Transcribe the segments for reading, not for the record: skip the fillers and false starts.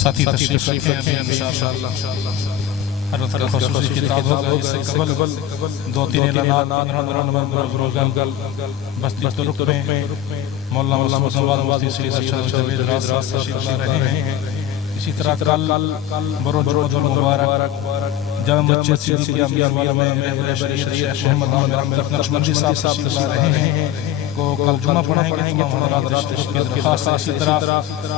साथी तशरीफ रखे हैं इंशाअल्लाह। हज़रत का ख़ुसूसी किताब होगा, इससे कबल 2-3 ऐलानात 15 नवंबर रोज़ान बस्ती तुरुक में मौलाना मुस्तफ़ा मुफ्ती सैयद अरशद जवेद राज तशरीफ ला रहे हैं। इसी तरह कल बरोज मुबारक जामा मस्जिद सिद्दीक़िया मियाँवाला में रहबर शरीफ मोहम्मद आमिर नक्शबंदी साहब तशरीफ ला रहे हैं को कल जुमा पढ़ाएंगे। इसी तरह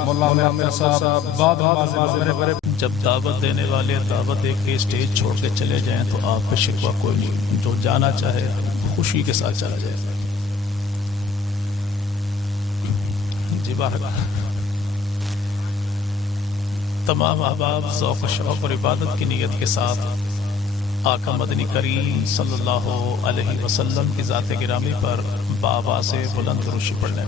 मौलाना आमिर साहब बाद नमाज़ जब दावत देने वाले दावत दे के स्टेज छोड़ के चले जाएं तो आप पे शिकवा कोई नहीं, जो जाना चाहे खुशी के साथ चला जाए। जी बारक तमाम अहबाब ज़ौक़ शौक़ और इबादत की नीयत के साथ आका मदनी करीम सल्लल्लाहु अलैहि वसल्लम की ज़ात गिरामी पर बाबा से बुलंद रुशी पढ़ने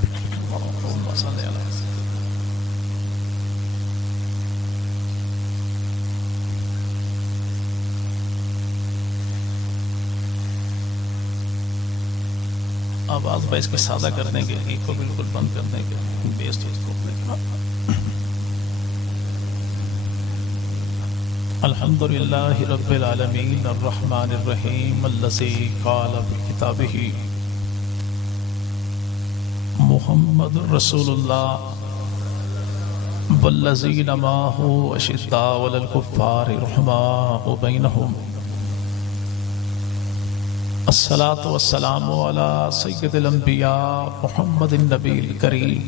आवाज़ बैस के सादा करने के लिए को बिल्कुल बंद करने के बेस को अल्हम्दुलिल्लाहि रब्बिल आलमीन अर्रहमानिर रहीम अल्लज़ी क़ाला फ़ी किताबिही मुहम्मदुर रसूलुल्लाह वल्लज़ीना माअहु अशिद्दाउ अलल कुफ़्फ़ारि रुहमाउ बैनहुम। अस्सलातु वस्सलामु अला सय्यदिल अंबिया मुहम्मदिन नबील करीम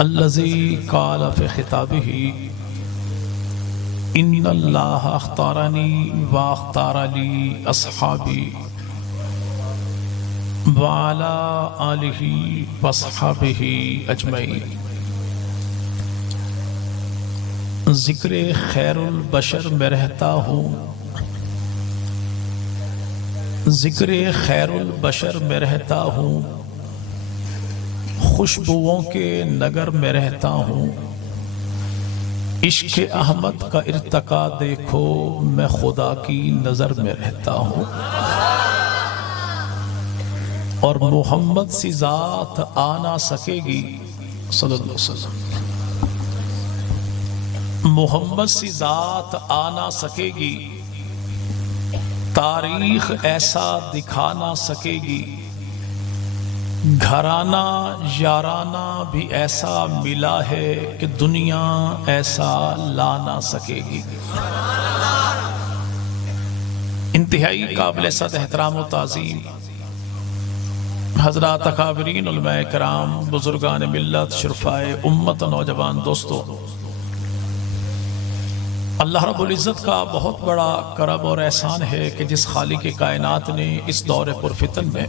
अल्लज़ी क़ाला फ़ी खिताबिही इन्नल्लाह अख्तारनी व अख्तारली अस्हाबी व अला आलिही व अस्हाबिही अजमईन। ज़िक्र खैरुल बशर में रहता हूँ, ज़िक्र खैरुल बशर में रहता हूँ, खुशबुओं के नगर में रहता हूँ। इश्क़ अहमद का इर्तका देखो मैं खुदा की नज़र में रहता हूँ। और मोहम्मद सी ज़ात आ ना सकेगी सल्लल्लाहु अलैहि वसल्लम, मोहम्मद सी ज़ात आ ना सकेगी, तारीख ऐसा दिखा ना सकेगी, घराना याराना भी ऐसा मिला है कि दुनिया ऐसा ला ना सकेगी। इंतहाई काबिल सद एहतराम व ताज़ीम हज़रात अकाबरीन उलमाए कराम बुजुर्गान मिल्लत शुरफाए उम्मत नौजवान दोस्तों, अल्लाह रब्बुल इज़्ज़त का बहुत बड़ा करम और एहसान है कि जिस खालिक कायनात ने इस दौरे पुरफितन में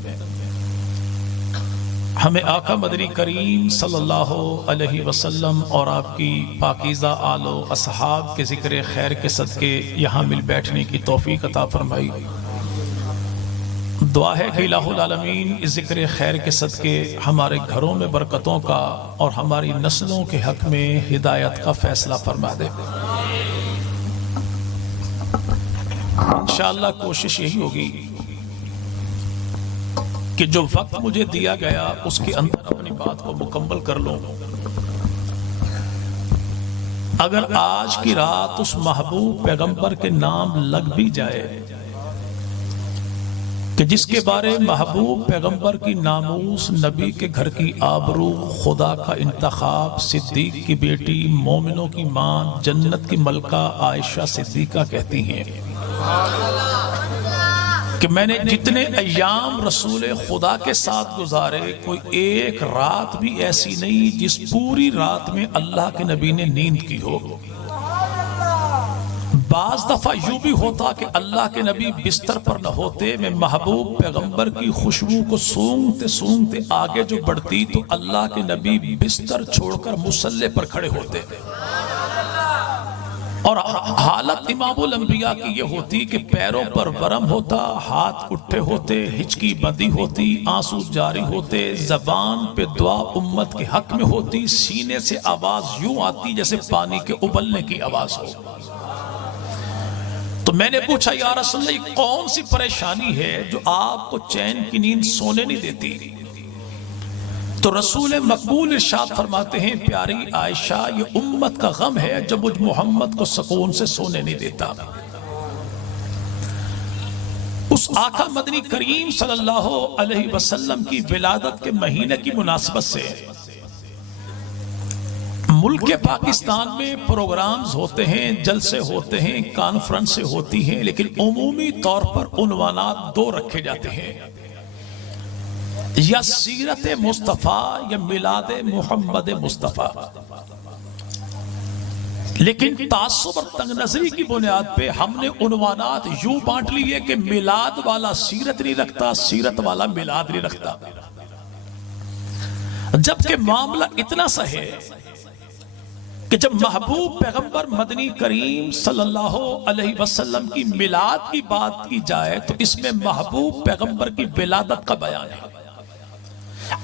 हमें आका मदनी करीम सल्लल्लाहु अलैहि वसल्लम और आपकी पाकीज़ा आलो असहाब के ज़िक्र खैर के सदके यहाँ मिल बैठने की तौफीक अता फरमाई। दुआ है कि इलाहुल आलमीन इस ज़िक्र खैर के सदके हमारे घरों में बरकतों का और हमारी नस्लों के हक में हिदायत का फैसला फरमा दे। इंशाअल्लाह कोशिश यही होगी कि जो वक्त मुझे दिया गया उसके अंदर अपनी बात को मुकम्मल कर लूं। अगर आज की रात उस महबूब पैगंबर के नाम लग भी जाए कि जिसके बारे महबूब पैगंबर की नामूस, नबी के घर की आबरू, खुदा का इंतखाब, सिद्दीक की बेटी, मोमिनों की मां, जन्नत की मलका आयशा सिद्दीका कहती हैं कि मैंने जितने अय्याम रसूल खुदा के साथ गुजारे, कोई एक रात भी ऐसी नहीं जिस पूरी रात में अल्लाह के नबी ने नींद की हो। बाज दफा यूं भी होता कि अल्लाह के नबी बिस्तर पर न होते, मैं महबूब पैगंबर की खुशबू को सूंघते सूंघते आगे जो बढ़ती तो अल्लाह के नबी बिस्तर छोड़कर मुसल्ले पर खड़े होते। और हालत इमामुल अंबिया की ये होती कि पैरों पर वरम होता, हाथ उठे होते, हिचकी बंदी होती, आंसू जारी होते, जबान पे दुआ उम्मत के हक में होती, सीने से आवाज यूं आती जैसे पानी के उबलने की आवाज हो। तो मैंने पूछा या रसूल अल्लाह, कौन सी परेशानी है जो आपको चैन की नींद सोने नहीं देती? तो रसूल मकबूल इरशाद फरमाते हैं, प्यारी आयशा, ये उम्मत का गम है जब मुझ मोहम्मद को सुकून से सोने नहीं देता। उस आका मदनी करीम सल्लल्लाहु अलैहि वसल्लम की विलादत के महीने की मुनासबत से मुल्क के पाकिस्तान में प्रोग्राम्स होते हैं, जलसे होते हैं, कॉन्फ्रेंस होती हैं, लेकिन उमूमी तौर पर उन्वानात दो रखे जाते हैं, या सीरत मुस्तफ़ा या मिलाद मोहम्मद मुस्तफ़ा। लेकिन तासुब और तंगनजरी की बुनियाद पे हमने उन्वानात यूं बांट लिए कि मिलाद वाला सीरत नहीं रखता, सीरत वाला मिलाद नहीं रखता, जबकि मामला इतना सा है कि जब महबूब पैगंबर मदनी करीम सल्लल्लाहु अलैहि वसल्लम की मिलाद की बात की जाए तो इसमें महबूब पैगंबर की विलादत का बयान है।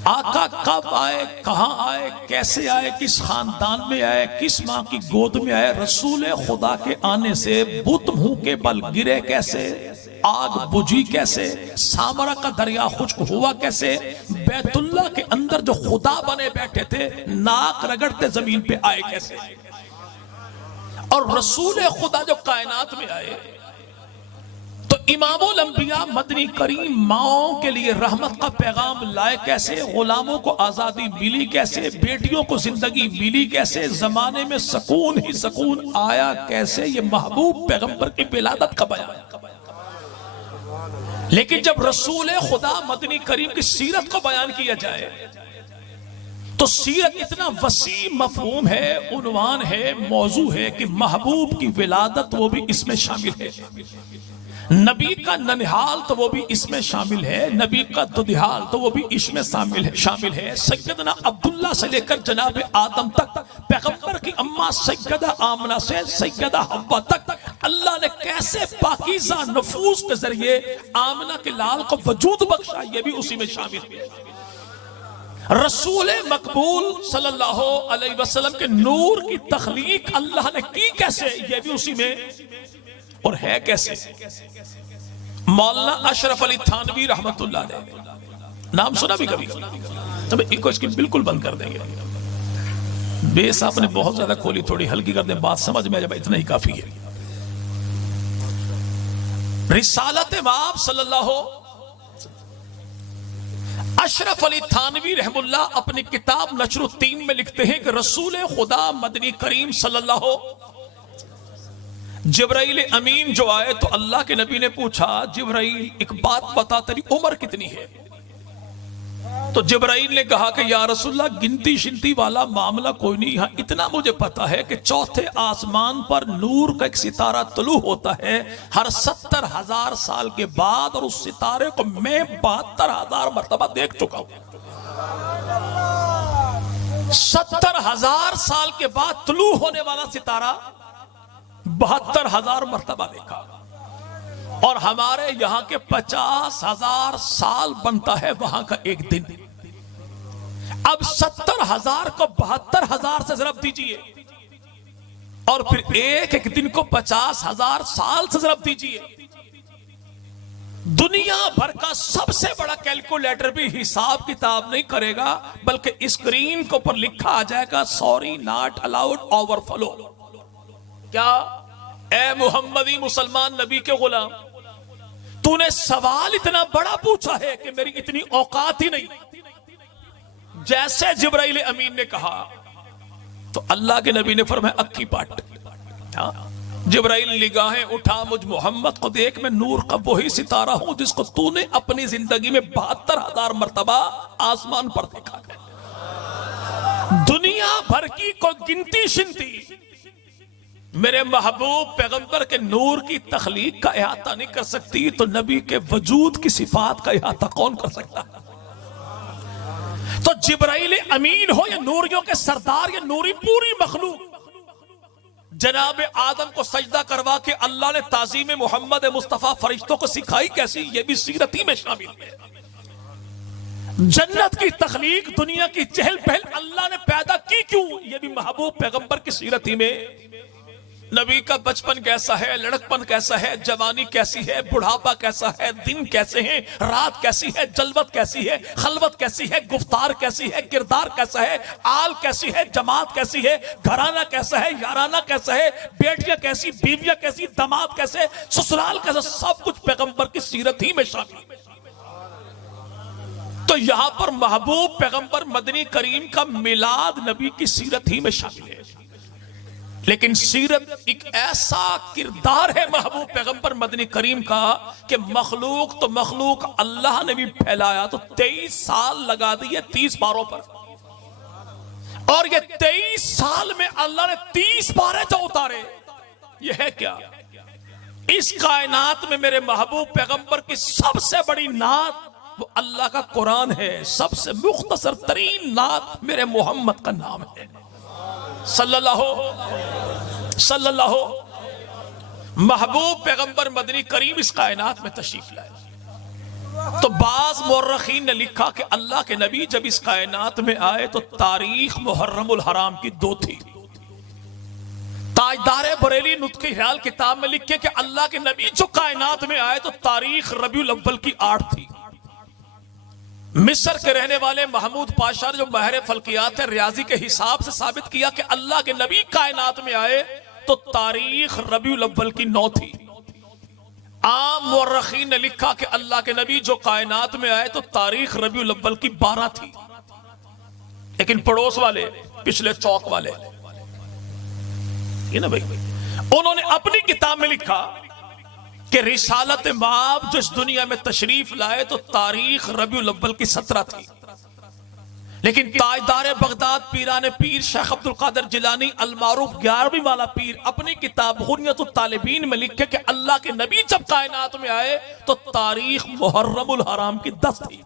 आका कब आए, कहां आए, कैसे आए, किस खानदान में आए, किस मां की गोद में आए, रसूल खुदा के आने से बुत मुंह के बल गिरे कैसे, आग बुझी कैसे, सामरा का दरिया खुश्क हुआ कैसे, बैतुल्ला के अंदर जो खुदा बने बैठे थे नाक रगड़ते जमीन पे आए कैसे, और रसूल खुदा जो कायनात में आए तो इमामुल अंबिया मदनी करीम माओं के लिए रहमत का पैगाम लाए कैसे, गुलामों को आजादी मिली कैसे, बेटियों को जिंदगी मिली कैसे, जमाने में सुकून ही सुकून आया कैसे, ये महबूब पैगंबर की विलादत का बयान। लेकिन जब रसूल खुदा मदनी करीम की सीरत को बयान किया जाए तो सीरत इतना वसी मफहूम है, उन्वान है, मौजू है कि महबूब की विलादत वो भी इसमें शामिल है, नबी का ननिहाल तो वो भी इसमें शामिल है, नबी का दुदिहाल तो वो भी इसमें शामिल है। सैयदना अब्दुल्ला से लेकर जनाब आदम तक, पैगंबर की अम्मा सैयदा आमना से सैयदा हव्वा तक अल्लाह ने कैसे पाकीज़ा नफूस के जरिए आमना के लाल को वजूद बख्शा, ये भी उसी में शामिल है। रसूल मकबूल सल्लल्लाहु अलैहि वसल्लम के नूर की तख्लीक अल्लाह ने की कैसे, ये भी उसी में, और है कैसे। मौलाना अशरफ अली थानवी रहमतुल्लाह अलैह, नाम सुना भी कभी? तब इनको इसकी बिल्कुल बंद कर देंगे। बेस आपने बहुत ज्यादा खोली, थोड़ी हल्की कर दें, बात समझ में आ जाए, इतना ही काफी है। रिसालत माब सल्लल्लाहु अशरफ अली थानवी रहमुल्लाह अपनी किताब नशरुत्तीन में लिखते हैं कि रसूल खुदा मदनी करीम सल्लल्लाहु जिब्राइल अमीन जो आए तो अल्लाह के नबी ने पूछा, जिब्राइल एक बात बता, तेरी उम्र कितनी है? तो जिब्राइल ने कहा कि या रसूलल्लाह गिनती शिनती वाला मामला कोई नहीं, यहां इतना मुझे पता है कि चौथे आसमान पर नूर का एक सितारा तुलू होता है हर 70,000 साल के बाद, और उस सितारे को मैं 72,000 मरतबा देख चुका हूं। 70,000 साल के बाद तुलू होने वाला सितारा 72,000 मरतबा देखा, और हमारे यहां के 50,000 साल बनता है वहां का एक दिन। अब 70,000 को 72,000 से जरब दीजिए, और फिर एक एक दिन को 50,000 साल से जरब दीजिए। दुनिया भर का सबसे बड़ा कैलकुलेटर भी हिसाब किताब नहीं करेगा, बल्कि स्क्रीन के ऊपर लिखा आ जाएगा, सॉरी नॉट अलाउड ओवरफ्लो। क्या ए मुहम्मदी मुसलमान नबी के गुलाम, तूने सवाल इतना बड़ा पूछा है कि मेरी इतनी औकात ही नहीं। जैसे जिब्राइल अमीन ने कहा तो अल्लाह के नबी ने फरमाया, अक्की पाट। जिब्राइल निगाहें उठा, मुझ मोहम्मद को देख, मैं नूर का वही सितारा हूं जिसको तूने अपनी जिंदगी में 72,000 मरतबा आसमान पर देखा। दुनिया भर की कोई गिनती शिनती मेरे महबूब पैगंबर के नूर की तख्लीक का इहाता नहीं कर सकती, तो नबी के वजूद की सिफात का इहाता कौन कर सकता? तो जिब्राइल अमीन हो या नूरियों के सरदार या नूरी पूरी मखलूक, जनाब आदम को सजदा करवा के अल्लाह ने ताज़ीम मोहम्मद मुस्तफ़ा फरिश्तों को सिखाई कैसी, ये भी सीरती में शामिल है। जन्नत की तख्लीक, दुनिया की चहल पहल अल्लाह ने पैदा की क्यों, ये भी महबूब पैगंबर की सीरती में नबी का बचपन कैसा है, लड़कपन कैसा है, जवानी कैसी है, बुढ़ापा कैसा है, दिन कैसे हैं, रात कैसी है, जलवत कैसी है, खलवत कैसी है, गुफ्तार कैसी है, किरदार कैसा है, आल कैसी है, जमात कैसी है, घराना कैसा है, याराना कैसा है, बेटियां कैसी, बीवियां कैसी, दामाद कैसे, ससुराल कैसा, सब कुछ पैगंबर की सीरत ही में शामिल है। तो यहां पर महबूब पैगंबर मदनी करीम का मिलाद नबी की सीरत ही में शामिल है। लेकिन सीरत एक ऐसा किरदार है महबूब पैगंबर मदनी करीम का कि मखलूक तो मखलूक अल्लाह ने भी फैलाया तो 23 साल लगा दिए 30 बारों पर, और ये 23 साल में अल्लाह ने 30 बारे जो उतारे, ये है क्या? इस कायनात में मेरे महबूब पैगंबर की सबसे बड़ी नात वो अल्लाह का कुरान है, सबसे मुख्तसर तरीन नात मेरे मोहम्मद का नाम है सल्लल्लाहु। महबूब पैगंबर मदनी करीम इस कायनात में तशरीफ लाए तो बाज मुर्रखीन ने लिखा कि अल्लाह के नबी जब इस कायनात में आए तो तारीख मुहर्रमुल हराम की 2 थी। ताजदार बरेली नुत्क़े ख्याल किताब में लिखे कि अल्लाह के नबी जो कायनात में आए तो तारीख रबीउल अव्वल की 8 थी। मिस्र के रहने वाले महमूद पाशा जो माहिर फल्कियात है, रियाजी के हिसाब से साबित किया कि अल्लाह के नबी कायनात में आए तो तारीख रबीउल अव्वल की 9 थी। आम मुर्रखीन ने लिखा कि अल्लाह के नबी जो कायनात में आए तो तारीख रबीउल अव्वल की 12 थी। लेकिन पड़ोस वाले, पिछले चौक वाले, ये ना भाई, उन्होंने अपनी किताब में लिखा कि रिसालत माब जो इस दुनिया में तशरीफ लाए तो तारीख रबीउल अव्वल की 17 थी। लेकिन ताजदार बगदाद पीराने पीर शेख अब्दुल कादिर जिलानी अल मारूफ 11वीं वाला पीर अपनी किताब गुनियतुत तालिबीन में लिखे कि अल्लाह के नबी जब कायनात में आए तो तारीख मुहर्रमुल हराम की 10 थी।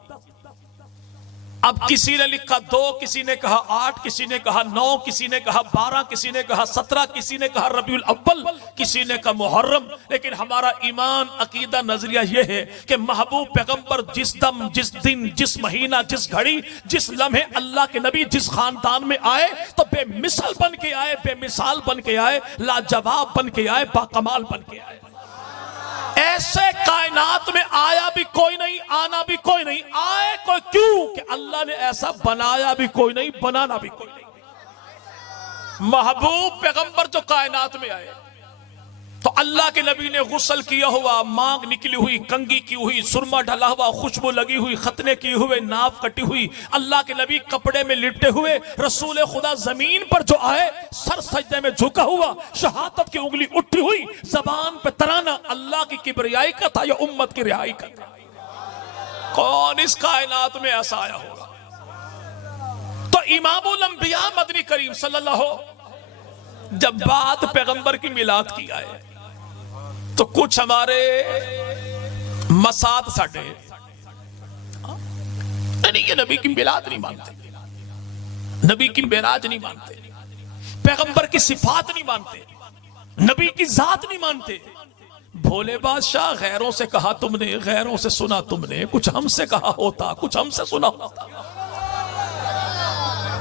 अब किसी ने लिखा 2, किसी ने कहा 8, किसी ने कहा 9, किसी ने कहा 12, किसी ने कहा 17, किसी ने कहा रबीउल अव्वल, किसी ने कहा मुहर्रम। लेकिन हमारा ईमान अकीदा नजरिया यह है कि महबूब पैगंबर जिस दम, जिस दिन, जिस महीना, जिस घड़ी, जिस लम्हे अल्लाह के नबी जिस खानदान में आए तो बेमिसाल बन के आए, बेमिसाल बन के आए, लाजवाब बन के आए, बाकमाल बन के आए। ऐसे कायनात में आया भी कोई नहीं, आना भी कोई नहीं। आए कोई क्यों? कि अल्लाह ने ऐसा बनाया भी कोई नहीं, बनाना भी कोई नहीं। महबूब पैगंबर जो कायनात में आए तो अल्लाह के नबी ने गुस्ल किया हुआ, मांग निकली हुई, कंगी की हुई, सुरमा डला हुआ, खुशबू लगी हुई, खतने किए हुए, नाफ कटी हुई, अल्लाह के नबी कपड़े में लिपटे हुए, रसूल खुदा जमीन पर जो आए सर सजदे में झुका हुआ, शहादत की उंगली उठी हुई, जबान पे तराना अल्लाह की किबरियाई का था या उम्मत की रिहाई का था। कौन इस कायनात में ऐसा आया होगा? तो इमामुल अंबिया मदनी करीम सल्लल्लाहु, जब बात पैगंबर की मिलाद की आए तो कुछ हमारे मसाद साडे नहीं, ये नबी की मिलाद नहीं मानते, नबी की मेराज नहीं मानते, पैगंबर की सिफात नहीं मानते, नबी की जात नहीं मानते। भोले बादशाह, गैरों से कहा तुमने, गैरों से सुना तुमने, कुछ हमसे कहा होता, कुछ हमसे सुना होता।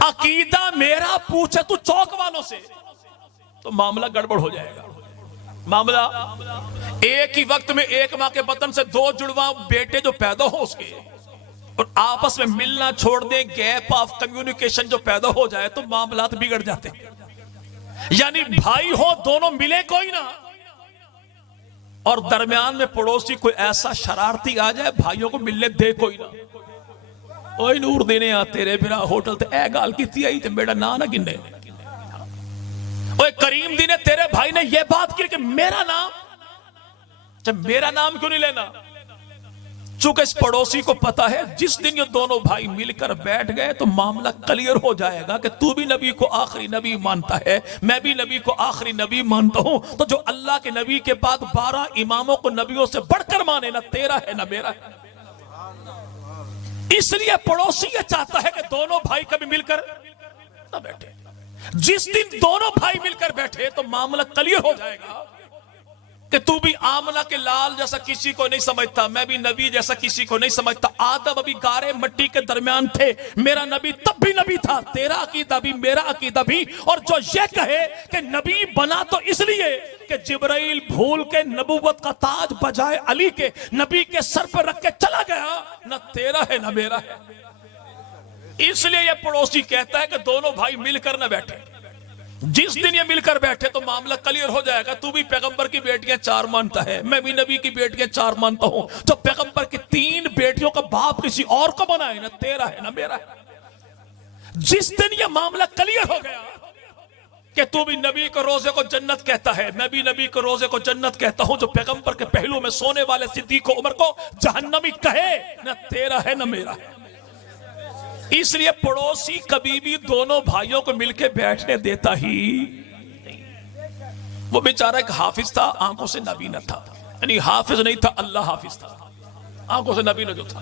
अकीदा मेरा पूछे तू चौक वालों से तो मामला गड़बड़ हो जाएगा। मामला एक ही वक्त में एक मां के बतन से 2 जुड़वा बेटे जो पैदा हो उसके और आपस में मिलना छोड़ दें, गैप ऑफ कम्युनिकेशन जो पैदा हो जाए तो मामलात बिगड़ जाते हैं। यानी भाई हो, दोनों मिले कोई ना, और दरमियान में पड़ोसी कोई ऐसा शरारती आ जाए, भाइयों को मिलने दे कोई ना। ओए नूर देने आ तेरे बिना होटल ते ए गाल की आई ते मेरा ना ना गिने। ओए करीम दी ने तेरे भाई ने यह बात की कि मेरा नाम, जब मेरा नाम क्यों नहीं लेना? चूंकि इस पड़ोसी को पता है जिस दिन ये दोनों भाई मिलकर बैठ गए तो मामला क्लियर हो जाएगा कि तू भी नबी को आखिरी नबी मानता है, मैं भी नबी को आखिरी नबी मानता हूं। तो जो अल्लाह के नबी के बाद 12 इमामों को नबियों से बढ़कर माने, ना तेरा है ना मेरा है। इसलिए पड़ोसी ये चाहता है कि दोनों भाई कभी मिलकर ना बैठे। जिस दिन दोनों भाई मिलकर बैठे तो मामला क्लियर हो जाएगा कि तू भी आमना के लाल जैसा किसी को नहीं समझता, मैं भी नबी जैसा किसी को नहीं समझता। आदम अभी गारे मिट्टी के दरमियान थे, मेरा नबी तब भी नबी था, तेरा अकीदा भी मेरा अकीदा भी। और जो ये कहे कि नबी बना तो इसलिए कि जिब्राइल भूल के नबूवत का ताज बजाए अली के नबी के सर पर रख के चला गया, न तेरा है न मेरा है। इसलिए ये पड़ोसी कहता है कि दोनों भाई मिलकर न बैठे। जिस दिन ये मिलकर बैठे तो मामला क्लियर हो जाएगा। तू भी पैगंबर की बेटियां 4 मानता है, मैं भी नबी की बेटियां 4 मानता हूं। तो पैगंबर की 3 बेटियों का बाप किसी और को बनाए, ना तेरा है ना मेरा है। जिस दिन ये मामला क्लियर हो गया कि तू भी नबी को रोजे को जन्नत कहता है, मैं भी नबी को रोजे को जन्नत कहता हूं, जो पैगंबर के पहलू में सोने वाले सिद्दीक को उमर को जहन्नमी कहे, ना तेरा है ना मेरा है। इसलिए पड़ोसी कभी भी दोनों भाइयों को मिलकर बैठने देता ही नहीं। वो बेचारा एक हाफिज था, आंखों से नबीना था, यानी हाफिज नहीं था, अल्लाह हाफिज था, आंखों से नबीना जो था।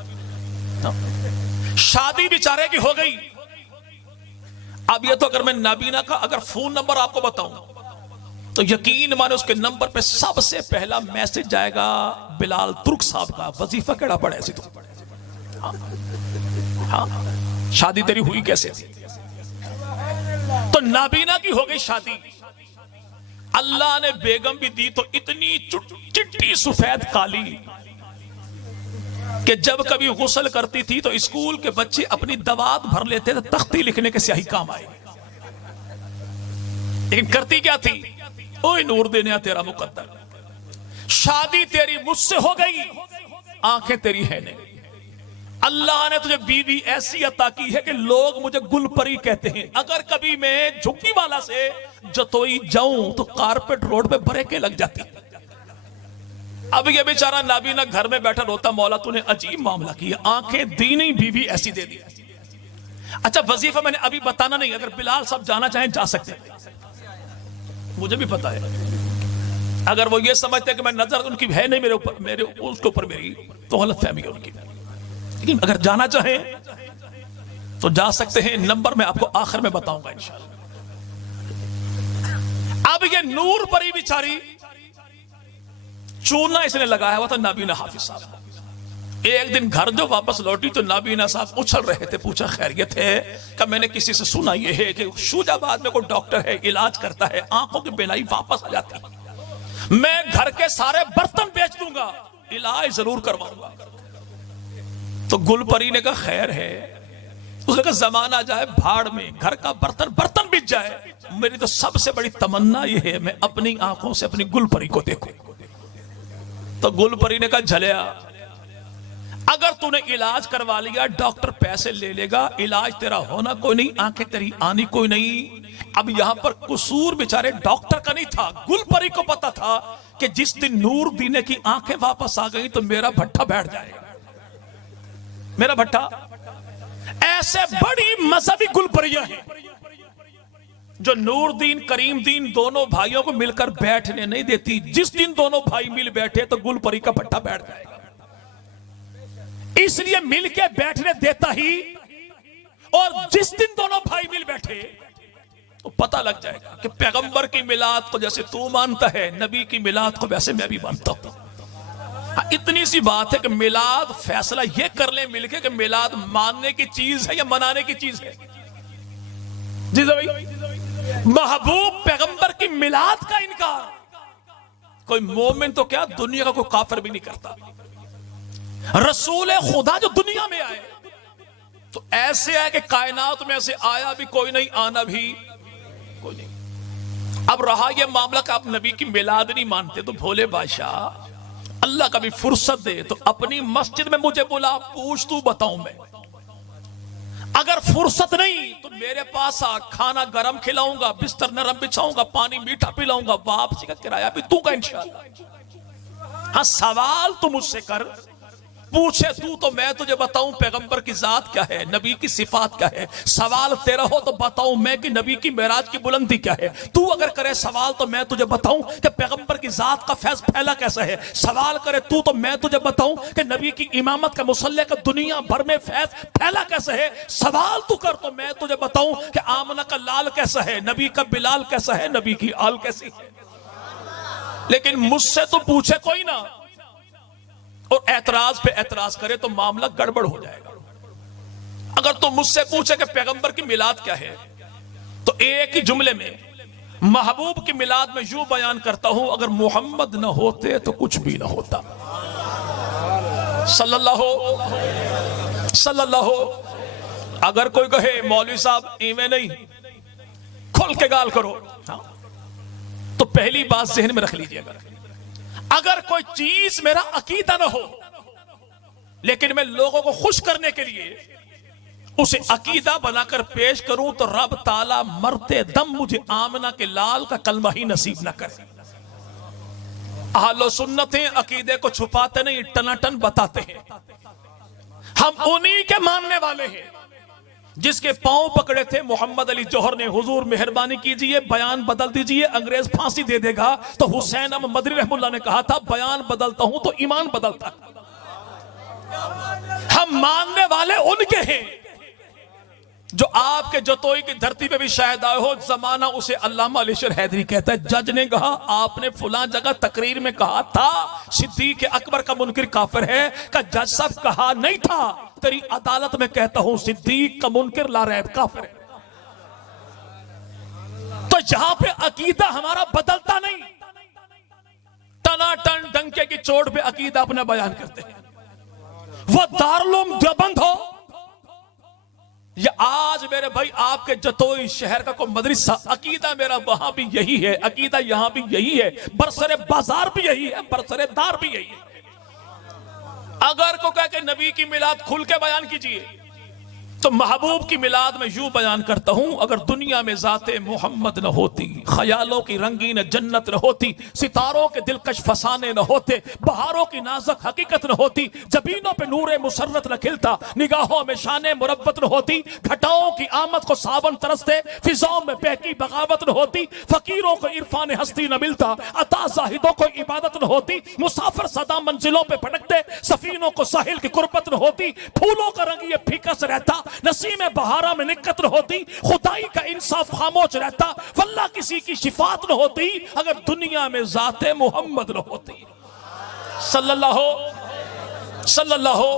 शादी बेचारे की हो गई। अब ये तो अगर मैं नबीना का अगर फोन नंबर आपको बताऊं तो यकीन माने उसके नंबर पे सबसे पहला मैसेज जाएगा बिलाल तुर्क साहब का, वजीफा केड़ा पड़े ऐसी तो। हाँ, शादी तेरी हुई कैसे थी? तो नाबीना की हो गई शादी। अल्लाह ने बेगम भी दी तो इतनी चिट्टी सफेद काली कि जब कभी गुस्ल करती थी तो स्कूल के बच्चे अपनी दवात भर लेते थे तख्ती लिखने के स्याही काम आए। लेकिन करती क्या थी? ओए नूर देने तेरा मुकद्दर, शादी तेरी मुझसे हो गई, आंखें तेरी है नहीं। अल्लाह ने तुझे बीवी ऐसी अता की है कि लोग मुझे गुलपरी कहते हैं। अगर कभी मैं झुग्गी वाला से जतोई जाऊं तो कारपेट रोड पे बरेके लग जाती। अब ये बेचारा नाबीना घर में बैठा रोता, मौला तूने अजीब मामला किया, आंखें दी नहीं, बीवी ऐसी दे दी। अच्छा वजीफा मैंने अभी बताना नहीं, अगर बिलाल साहब जाना चाहें जा सकते हैं, मुझे भी पता है। अगर वो ये समझते कि मैं नजर उनकी है नहीं मेरे ऊपर, मेरे उसके ऊपर मेरी, तो गलत फहमी है उनकी। लेकिन अगर जाना चाहें तो जा सकते हैं। नंबर मैं आपको आखिर में बताऊंगा इंशाअल्लाह। अब ये नूर परी बेचारी, चूना इसने लगाया हुआ था नाबीना हाफिज साहब। एक दिन घर जो वापस लौटी तो नाबीना साहब उछल रहे थे, पूछा खैरियत है? कि मैंने किसी से सुना ये है कि शूजाबाद में कोई डॉक्टर है, इलाज करता है, आंखों की बेनाई वापस आ जाती, मैं घर के सारे बर्तन बेच दूंगा, इलाज जरूर करवाऊंगा। तो गुलपरी ने कहा खैर है। उसने कहा जमाना जाए भाड़ में, घर का बर्तन बर्तन बिक जाए, मेरी तो सबसे बड़ी तमन्ना यह है मैं अपनी आंखों से अपनी गुलपरी को देखूं। तो गुलपरी ने कहा झलिया, अगर तूने इलाज करवा लिया, डॉक्टर पैसे ले लेगा, इलाज तेरा होना कोई नहीं, आंखें तेरी आनी कोई नहीं। अब यहां पर कसूर बेचारे डॉक्टर का नहीं था, गुलपरी को पता था कि जिस दिन नूर दीने की आंखें वापस आ गई तो मेरा भट्ठा बैठ जाएगा, मेरा भट्टा। ऐसे बड़ी मजहबी गुलपरियां हैं जो नूरदीन करीमदीन दोनों भाइयों को मिलकर बैठने नहीं देती। जिस दिन दोनों भाई मिल बैठे तो गुलपरी का भट्टा बैठ जाएगा, इसलिए मिलके बैठने देता ही। और जिस दिन दोनों भाई मिल बैठे तो पता लग जाएगा कि पैगंबर की मिलाद को जैसे तू मानता है, नबी की मिलाद को वैसे मैं भी मानता हूं। इतनी सी बात है कि मिलाद फैसला ये कर ले मिलके कि मिलाद मानने की चीज है या मनाने की चीज है। जी भाई, महबूब पैगंबर की मिलाद का इनकार कोई मोमिन तो क्या दुनिया का कोई काफिर भी नहीं करता। रसूल खुदा जो दुनिया में आए तो ऐसे है कि कायनात में से आया भी कोई नहीं, आना भी कोई नहीं। अब रहा यह मामला कि आप नबी की मिलाद नहीं मानते तो भोले बादशाह अल्लाह कभी फुर्सत दे तो अपनी मस्जिद में मुझे बुला, पूछ तू बताऊं मैं। अगर फुर्सत नहीं तो मेरे पास आ, खाना गरम खिलाऊंगा, बिस्तर नरम बिछाऊंगा, पानी मीठा पिलाऊंगा, वापसी का किराया भी दूंगा इंशाअल्लाह। हाँ सवाल तू मुझसे कर, पूछे तू तो मैं तुझे बताऊं पैगंबर की जात क्या है, नबी की सिफात क्या है। सवाल तेरा हो तो बताऊं मैं कि नबी की मेराज की बुलंदी क्या है। तू अगर करे सवाल तो मैं तुझे बताऊं कि पैगंबर की जात का फैज फैला कैसा है। सवाल करे तू तो मैं तुझे बताऊं कि नबी की इमामत का मुसल्ले का दुनिया भर में फैज फैला कैसा है। सवाल तू कर तो मैं तुझे बताऊं कि आमना का लाल कैसा है, नबी का बिलाल कैसा है, नबी की आल कैसी है। लेकिन मुझसे तो पूछे कोई ना और एतराज पे एतराज करे तो मामला गड़बड़ हो जाएगा। अगर तो मुझसे पूछे कि पैगंबर की मिलाद क्या है, तो एक ही जुमले में महबूब की मिलाद में यूं बयान करता हूं, अगर मोहम्मद न होते तो कुछ भी ना होता। सल्लल्लाहु सल्लल्लाहु। अगर कोई कहे मौलवी साहब इवें नहीं, खुल के गाल करो, तो पहली बात जहन में रख लीजिएगा, अगर कोई चीज मेरा अकीदा ना हो लेकिन मैं लोगों को खुश करने के लिए उसे अकीदा बनाकर पेश करूं, तो रब ताला मरते दम मुझे आमना के लाल का कलमा ही नसीब ना करे। अहलो सुन्नत हैं, अकीदे को छुपाते नहीं, टनाटन बताते हैं। हम उन्हीं के मानने वाले हैं जिसके पांव पकड़े थे मोहम्मद अली जौहर ने, हुजूर मेहरबानी कीजिए बयान बदल दीजिए, अंग्रेज फांसी दे देगा। तो हुसैन अहमद मदनी रहमुल्लाह ने कहा था, बयान बदलता हूं तो ईमान बदलता। हम मानने वाले उनके हैं जो आपके जतोई की धरती पे भी शायद आए हो। जमाना उसे अल्लामा अलीशर हैदरी कहता है, जज ने कहा आपने फुला जगह तकरीर में कहा था सिद्दीक अकबर का मुनकिर काफिर है, का जज साहब कहा नहीं था, तेरी अदालत में कहता हूं सिद्दीक का मुनकिर लारैब काफिर है। तो जहां पे अकीदा हमारा बदलता नहीं, टनाटन डंके की चोट पे अकीदा अपना बयान करते हैं। वो दारुल देवबंद हो या आज मेरे भाई आपके जतोई शहर का कोई मदरसा, अकीदा मेरा वहां भी यही है, अकीदा यहां भी यही है, बरसरे बाजार भी यही है, बरसरे दार भी यही है। अगर को कह के नबी की मिलाद खुल के बयान कीजिए, तो महबूब की मिलाद में यूं बयान करता हूं, अगर दुनिया में जाते मोहम्मद न होती, ख्यालों की रंगीन जन्नत न होती, सितारों के दिलकश फसाने न होते, बहारों की नाजुक हकीकत न होती, जबीनों पे नूरे मुसर्रत न खिलता, निगाहों में शाने मुरब्बत न होती, घटाओं की आमद को सावन तरसते, फिजाओं में बहकी बगावत न होती, फकीरों को इरफान हस्ती न मिलता, अता जाहिदों को इबादत न होती, मुसाफिर सदा मंजिलों पे भटकते, सफीनों को साहिल की कुर्बत न होती, फूलों का रंग ये फीका से रहता, नसीम बहारा में निकत न होती, खुदाई का इंसाफ खामोश रहता, वल्लाह किसी की शिफात न होती, अगर दुनिया में जाते मोहम्मद न होती। सल्लल्लाहु सल्लल्लाहु।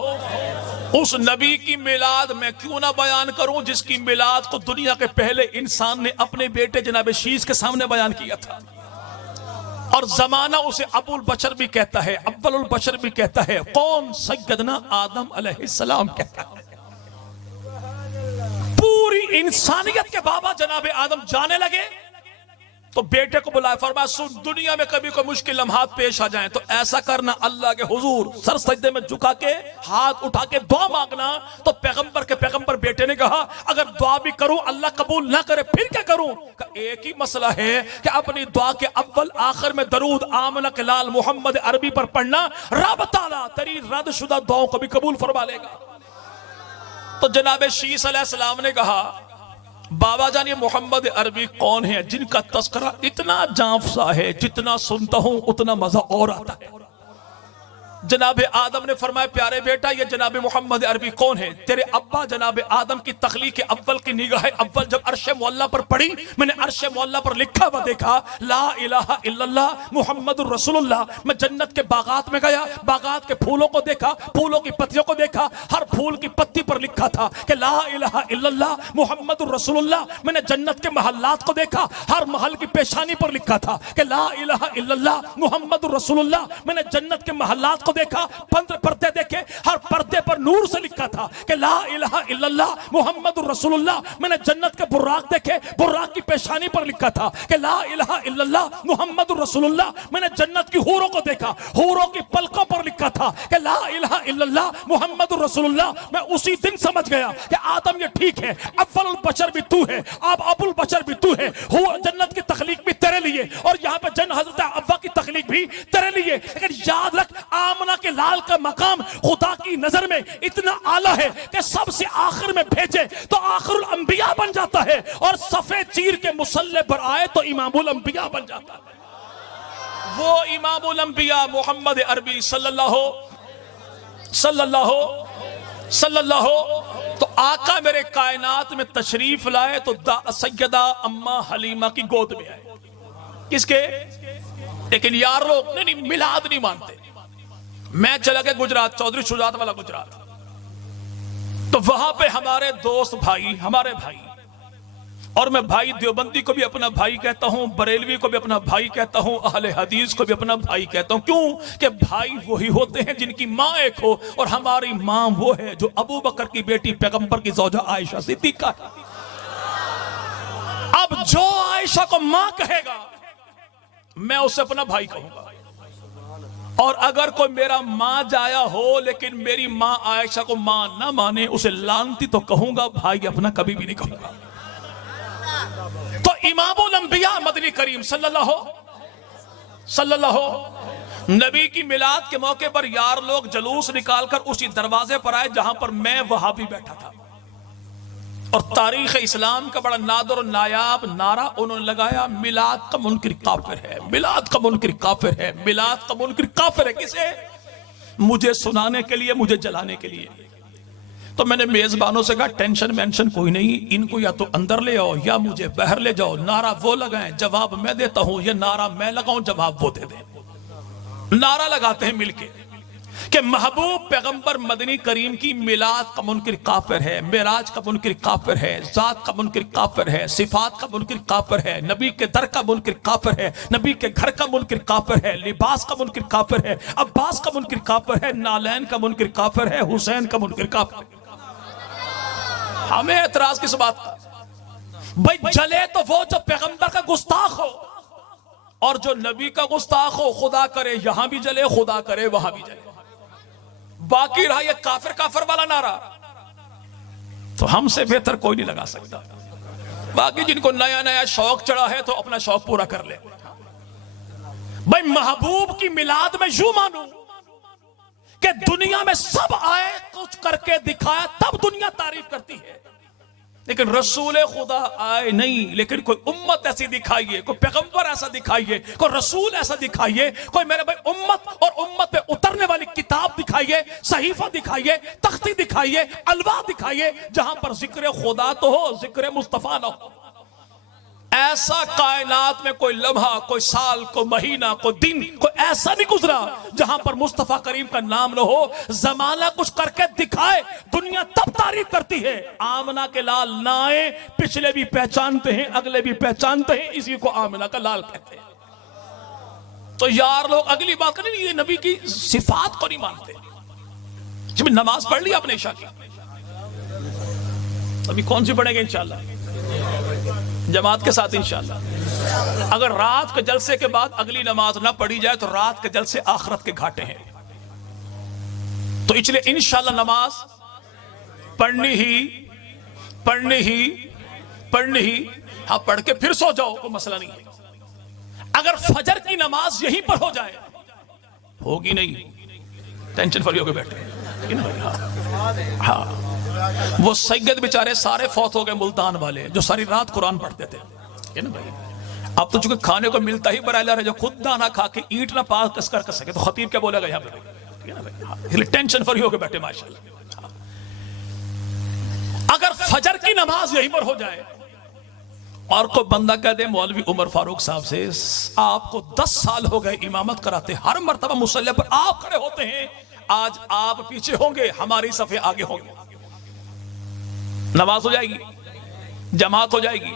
उस नबी की मिलाद में क्यों ना बयान करूं जिसकी मिलाद को दुनिया के पहले इंसान ने अपने बेटे जनाब शीश के सामने बयान किया था, और जमाना उसे अबुल बशर भी कहता है, अव्वलुल बशर भी कहता है, कौन सैयदना आदम अलैहिस्सलाम कहता है। पूरी इंसानियत के बाबा जनाब आदम जाने लगे तो बेटे को बुलाया, फरमाया सुन, दुनिया में कभी कोई मुश्किल लम्हात पेश आ जाए तो ऐसा करना, अल्लाह के हुजूर सर सजदे में झुका के हाथ उठा के दुआ मांगना। तो पैगंबर के पैगंबर बेटे ने कहा, अगर दुआ भी करूं अल्लाह कबूल ना करे फिर क्या करूं? एक ही मसला है कि अपनी दुआ के अव्वल आखिर में दरूद आमना के लाल मोहम्मद अरबी पर पढ़ना, रब ताला तेरी रद्दशुदा दुआओं को भी कबूल फरमा लेगा। तो जनाब शीस अलैहिस्सलाम ने कहा, बाबा जान ये मोहम्मद अरबी कौन है जिनका तस्करा इतना जाफसा है, जितना सुनता हूं उतना मजा और आता है। जनाब आदम ने फरमाया, प्यारे बेटा ये जनाब मोहम्मद अरबी कौन है? तेरे अब्बा जनाब आदम की तखलीक अव्वल की निगाह अव्वल जब अर्श मुअल्ला पर पड़ी, मैंने अर्श मुअल्ला पर लिखा हुआ देखा ला इलाहा इल्लल्लाह मुहम्मदुर रसूलुल्लाह। मैं जन्नत के बागात में गया, बागात के फूलों को देखा, फूलों की पत्तियों को देखा, हर फूल की पत्ती पर लिखा था कि ला इलाहा इल्लल्लाह मुहम्मदुर रसूलुल्लाह। मैंने जन्नत के महल्लात को देखा, हर महल की पेशानी पर लिखा था कि ला इलाहा इल्लल्लाह मुहम्मदुर रसूलुल्लाह। मैंने जन्नत के महल्लात देखा, 15 पर्दे देखे, हर पर्दे पर नूर से लिखा था कि ला इलाहा इल्लल्लाह मुहम्मदुर रसूलुल्लाह। मैंने जन्नत के बुर्राक देखे, बुर्राक की पेशानी पर लिखा था कि ला इलाहा इल्लल्लाह मुहम्मदुर रसूलुल्लाह। मैंने जन्नत की हूरों को देखा, हूरों की पलकों पर लिखा था कि ला इलाहा इल्लल्लाह मुहम्मदुर रसूलुल्लाह। मैं उसी दिन समझ गया कि आदम ये ठीक है, अव्वलुल बशर भी तू है, अब अबुल बशर भी तू है, जन्नत की तखलीक भी तेरे लिए और यहाँ पे जन हजरत अव्वा की तखलीक भी तेरे लिए। लेकिन याद रख, आमना के लाल का मकाम खुदा की नजर में इतना आला है कि सबसे आखिर में भेजे तो आखिरुल अंबिया बन जाता है, और सफेद चीर के मुसल्ले पर आए तो इमामुल अंबिया बन जाता है। वो इमामुल अंबिया मोहम्मद अरबी सल्लल्लाहु सल्लल्लाहु सल्लल्लाहु। तो आका मेरे कायनात में तशरीफ लाए तो सैयदा अम्मा हलीमा की गोद में आए। किसके? लेकिन यार लोग नहीं, मिलाद नहीं मानते। मैं चला गया गुजरात, चौधरी शुजात वाला गुजरात, तो वहां पे हमारे दोस्त भाई, हमारे भाई, और मैं भाई देवबंदी को भी अपना भाई कहता हूं, बरेलवी को भी अपना भाई कहता हूं, अहले हदीस को भी अपना भाई कहता हूं। क्यों? कि भाई वही होते हैं जिनकी मां एक हो, और हमारी मां वो है जो अबू बकर की बेटी पैगंबर की ज़ौजा आयशा सिद्दीका है। अब जो आयशा को मां कहेगा मैं उसे अपना भाई कहूंगा, और अगर कोई मेरा मां जाया हो लेकिन मेरी मां आयशा को मां ना माने, उसे लानती तो कहूंगा, भाई अपना कभी भी नहीं कहूंगा। तो इमामुल अंबिया मदनी करीम सल्लल्लाहु नबी की मिलाद के मौके पर यार लोग जुलूस निकालकर उसी दरवाजे पर आए जहां पर मैं वहां भी बैठा था, और तारीख इस्लाम का बड़ा नादर और नायाब नारा उन्होंने लगाया, मिलाद का मुनकिर काफिर है, मिलाद का मुनकिर काफिर है, मिलाद का मुनकिर काफिर है। किसे? मुझे सुनाने के लिए, मुझे जलाने के लिए। तो मैंने मेजबानों से कहा टेंशन मेंशन कोई नहीं, इनको या तो अंदर ले आओ या मुझे बाहर ले जाओ, नारा वो लगाएं जवाब मैं देता हूं, या नारा मैं लगाऊं जवाब वो दे दे। नारा लगाते हैं मिलके कि महबूब पैगंबर मदनी करीम की मिलाद का मुनकिर काफिर है, मेराज का मुनकिर काफिर है, जात का मुनकिर काफिर है, सिफात का मुनकिर काफिर है, नबी के दर का मुनकिर काफिर है, नबी के घर का मुनकिर काफिर है, लिबास का मुनकिर काफिर है, अब्बास का मुनकिर काफिर है, नालैन का मुनकिर काफिर है, हुसैन का मुनकिर काफिर है। हमें एतराज किस बात का? भाई जले तो वो जो पैगंबर का गुस्ताख हो, और जो नबी का गुस्ताख हो, खुदा करे यहां भी जले, खुदा करे वहां भी जले। बाकी रहा ये काफिर काफिर वाला नारा, तो हमसे बेहतर कोई नहीं लगा सकता। बाकी जिनको नया नया शौक चढ़ा है तो अपना शौक पूरा कर ले। भाई महबूब की मिलाद में यूं मानूं कि दुनिया में सब आए, कुछ करके दिखाया, तब दुनिया तारीफ करती है, लेकिन रसूल खुदा आए नहीं, लेकिन कोई उम्मत ऐसी दिखाइए, कोई पैगंबर ऐसा दिखाइए, कोई रसूल ऐसा दिखाइए, कोई मेरे भाई उम्मत और उम्मत पे उतरने वाली किताब दिखाइए, सहीफा दिखाइए, तख्ती दिखाइए, अलवा दिखाइए, जहां पर जिक्र खुदा तो हो, जिक्र मुस्तफा ना हो। ऐसा कायनात में कोई लम्हा, कोई साल, कोई महीना, कोई दिन, कोई ऐसा नहीं गुजरा जहां पर मुस्तफा करीम का नाम न हो। जमाना कुछ करके दिखाए, दुनिया तब तारीफ करती है। आमना के लाल ना आए, पिछले भी पहचानते हैं, अगले भी पहचानते हैं, इसी को आमना का लाल कहते हैं। तो यार लोग अगली बात करें, ये नबी की सिफात को नहीं मानते। जब नमाज पढ़ ली आपने ईशा की, अभी कौन सी पढ़ेंगे इंशाल्लाह? जमात के साथ इंशाल्लाह। अगर रात के जलसे के बाद अगली नमाज ना पढ़ी जाए तो रात के जलसे आखिरत के घाटे हैं। तो इसलिए इंशाल्लाह नमाज पढ़नी ही। हाँ, पढ़ के फिर सो जाओ, कोई मसला नहीं है। अगर फजर की नमाज यहीं पर हो जाए, होगी नहीं, टेंशन फ्री होकर बैठे। हाँ, वो सैयद बेचारे सारे फौत हो गए, मुल्तान वाले जो सारी रात कुरान पढ़ते थे, है ना भाई। अब तो चूंकि खाने को मिलता ही बराबर है, जो खुद दाना खा के ईंट ना पास कस कर सके तो खतीब क्या बोलेगा यहाँ पे, है ना भाई। इसलिए टेंशन फ्री होकर बैठे माशाल्लाह। अगर फजर की नमाज यहीं पर हो जाए और कोई बंदा कह दे मौलवी उमर फारूक साहब से, आपको 10 साल हो गए इमामत कराते, हर मर्तबा मुसल्ले पर आप खड़े होते हैं, आज आप पीछे होंगे, हमारी सफे आगे होंगे, नमाज हो जाएगी, जमात हो जाएगी।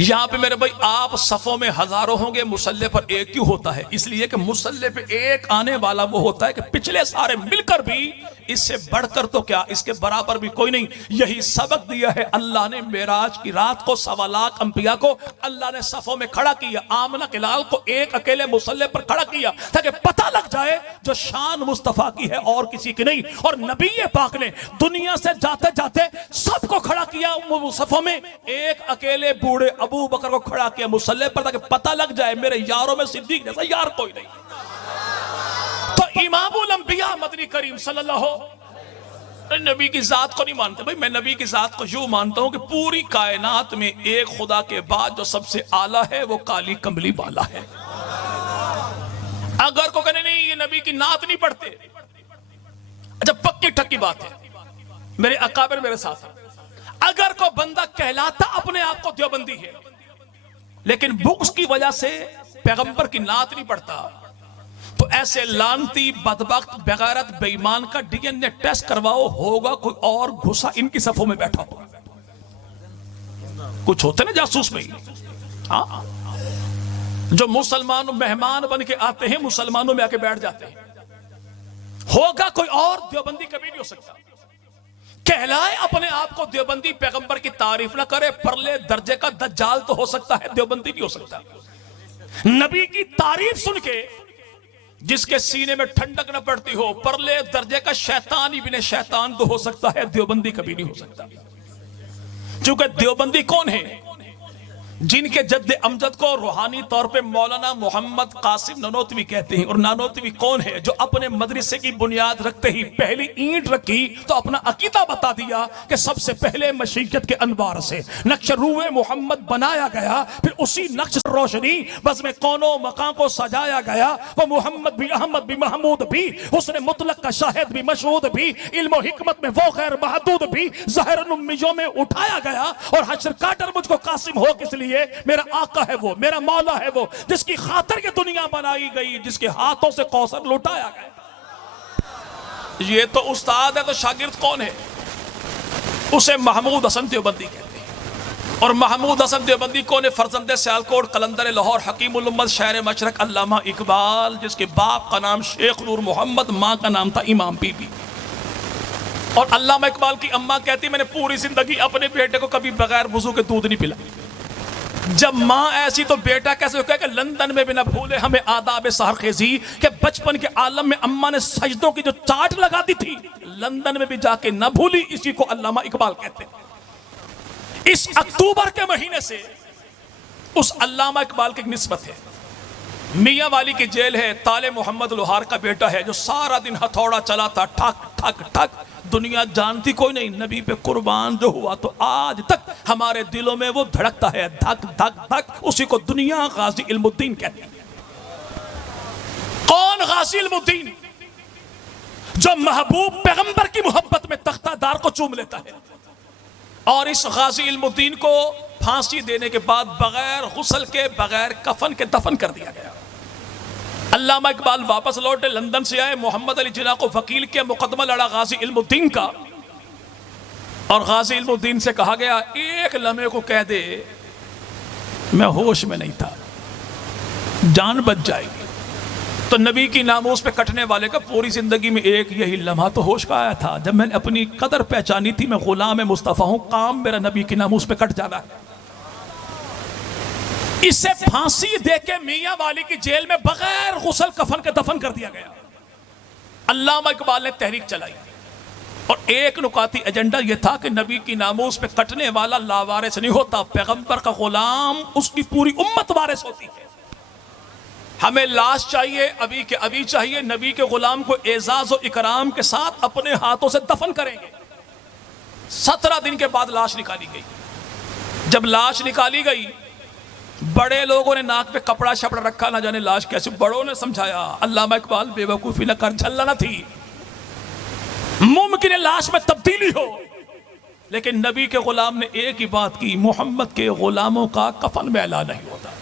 यहां पे मेरे भाई आप सफों में हजारों होंगे, मुसल्ले पर एक क्यों होता है? इसलिए कि मुसल्ले पे एक आने वाला वो होता है कि पिछले सारे मिलकर भी इससे बढ़कर तो क्या, इसके बराबर भी कोई नहीं। यही सबक दिया है अल्लाह ने मेराज की रात को 1.25 लाख अंबिया को अल्लाह ने सफों में खड़ा किया, आमना के लाल को एक अकेले मुसल्ले पर खड़ा किया, ताकि पता लग जाए जो शान मुस्तफा की है और किसी की नहीं। और नबी पाक ने दुनिया से जाते जाते सबको खड़ा किया सफों में, एक अकेले बूढ़े अबू बकर को खड़ा किया मुसल्ले पर, ताकि पता लग जाए मेरे यारों में सिद्दीक जैसा यार कोई नहीं। तो इमामुल अंबिया मदनी करीम सल्लल्लाहु नबी की जात को नहीं मानते। भाई मैं नबी की जात को यूं मानता हूं कि पूरी कायनात में एक खुदा के बाद जो सबसे आला है वो काली कमली वाला है। अगर को कहने नहीं ये नबी की नात नहीं पढ़ते, अच्छा पक्की ठक्की बात है, मेरे अकाबिर मेरे साथ है। अगर को बंदा कहलाता अपने आप को देवबंदी है, लेकिन बुक्स की वजह से पैगंबर की नात नहीं पढ़ता तो ऐसे लानती बदबख्त बेगैरत बेईमान का डीएनए टेस्ट करवाओ, होगा कोई और घुसा इनकी सफों में बैठा हो। कुछ होते ना जासूस में, हाँ, जो मुसलमान मेहमान बन के आते हैं, मुसलमानों में आके बैठ जाते हैं। होगा कोई और, देवबंदी कभी नहीं हो सकता। कहलाए अपने आप को देवबंदी, पैगंबर की तारीफ ना करे, परले दर्जे का दज्जाल तो हो सकता है, देवबंदी नहीं हो सकता। नबी की तारीफ सुन के जिसके सीने में ठंडक न पड़ती हो, परले दर्जे का शैतान ही बिना शैतान तो हो सकता है, देवबंदी कभी नहीं हो सकता। क्योंकि देवबंदी कौन है? जिनके जद्दे अमजद को रूहानी तौर पे मौलाना मोहम्मद कासिम नानोतवी कहते हैं। और नानोतवी कौन है? जो अपने मदरसे की बुनियाद रखते ही पहली ईंट रखी तो अपना अकीदा बता दिया कि सबसे पहले मशीयत के अनवार से नक्श रूए मोहम्मद बनाया गया, फिर उसी नक्श रोशनी बस में कौनो मकाम को सजाया गया। वो मोहम्मद भी, अहमद भी, महमूद भी, उसने मुतलक का शाहिद भी, मशहूद भी, इल्म हिकमत में वो गैर महदूद भी ज़हर उम्मियों में उठाया गया। और हश्र काटर मुझको कासिम हो किस लिए? मेरा आका है वो, मेरा मौला है वो, जिसकी खातिर के दुनिया बनाई गई, जिसके हाथों से कौसर लुटाया गया। ये तो उस्ताद है, तो शागिर्द कौन है? उसे महमूद हसन देवबंदी कहते हैं। और महमूद हसन देवबंदी कौन है? फर्जंदे सियालकोट, कलंदर लाहौर, हकीमुल उम्मत, शायर मशरक अल्लामा इकबाल, जिसके बाप का नाम शेख नूर मोहम्मद, माँ का नाम था इमाम बीबी। और अल्लामा इकबाल की अम्मा कहती, मैंने पूरी जिंदगी अपने बेटे को कभी बगैर वुजू के दूध नहीं पिला। जब माँ ऐसी तो बेटा कैसे होगा? कि लंदन में भी ना भूले हमें आदाब सहरखेजी के बचपन के आलम में अम्मा ने सजदों की जो चाट लगा दी थी, लंदन में भी जाके ना भूली। इसी को अल्लामा इकबाल कहते हैं। इस अक्टूबर के महीने से उस अल्लामा इकबाल की निस्बत है। मियाँ वाली की जेल है, ताले मोहम्मद लोहार का बेटा है, जो सारा दिन हथौड़ा चलाता, ठक ठक ठक, दुनिया जानती कोई नहीं। नबी पे कुर्बान जो हुआ तो आज तक हमारे दिलों में वो धड़कता है, धक धक धक। उसी को दुनिया गाजी इल्मुद्दीन कहते हैं। कौन गाजी इल्मुद्दीन? जो महबूब पैगंबर की मोहब्बत में तख्तादार को चूम लेता है। और इस गाजी इल्मुद्दीन को फांसी देने के बाद बगैर गुस्ल के, बगैर कफन के दफन कर दिया गया। अल्लामा इकबाल वापस लौटे, लंदन से आए, मोहम्मद अली जिन्ना को वकील किया, मुकदमा लड़ा गाजी इल्मुद्दीन का। और गाजी इल्मुद्दीन से कहा गया, एक लम्हे को कह दे मैं होश में नहीं था, जान बच जाएगी। तो नबी की नामूस पे कटने वाले का पूरी जिंदगी में एक यही लम्हा तो होश का आया था, जब मैंने अपनी कदर पहचानी थी, मैं गुलाम मुस्तफ़ा हूं, काम मेरा नबी की नामूस पे कट जाना है। इसे फांसी देके मियां वाली की जेल में बगैर गुस्ल कफन के दफन कर दिया गया। अल्लामा इकबाल ने तहरीक चलाई और एक नुकाती एजेंडा यह था कि नबी की नामूस पे कटने वाला लावारिस नहीं होता, पैगंबर का गुलाम, उसकी पूरी उम्मत वारिस होती है। हमें लाश चाहिए, अभी के अभी चाहिए। नबी के गुलाम को एजाज और इकराम के साथ अपने हाथों से दफन करेंगे। 17 दिन के बाद लाश निकाली गई। जब लाश निकाली गई, बड़े लोगों ने नाक पे कपड़ा शपड़ा रखा, ना जाने लाश कैसे। बड़ों ने समझाया, अल्लामा इकबाल बेवकूफी न कर, झल्ला न थी, मुमकिन है लाश में तब्दीली हो। लेकिन नबी के गुलाम ने एक ही बात की, मोहम्मद के गुलामों का कफन मैला नहीं होता।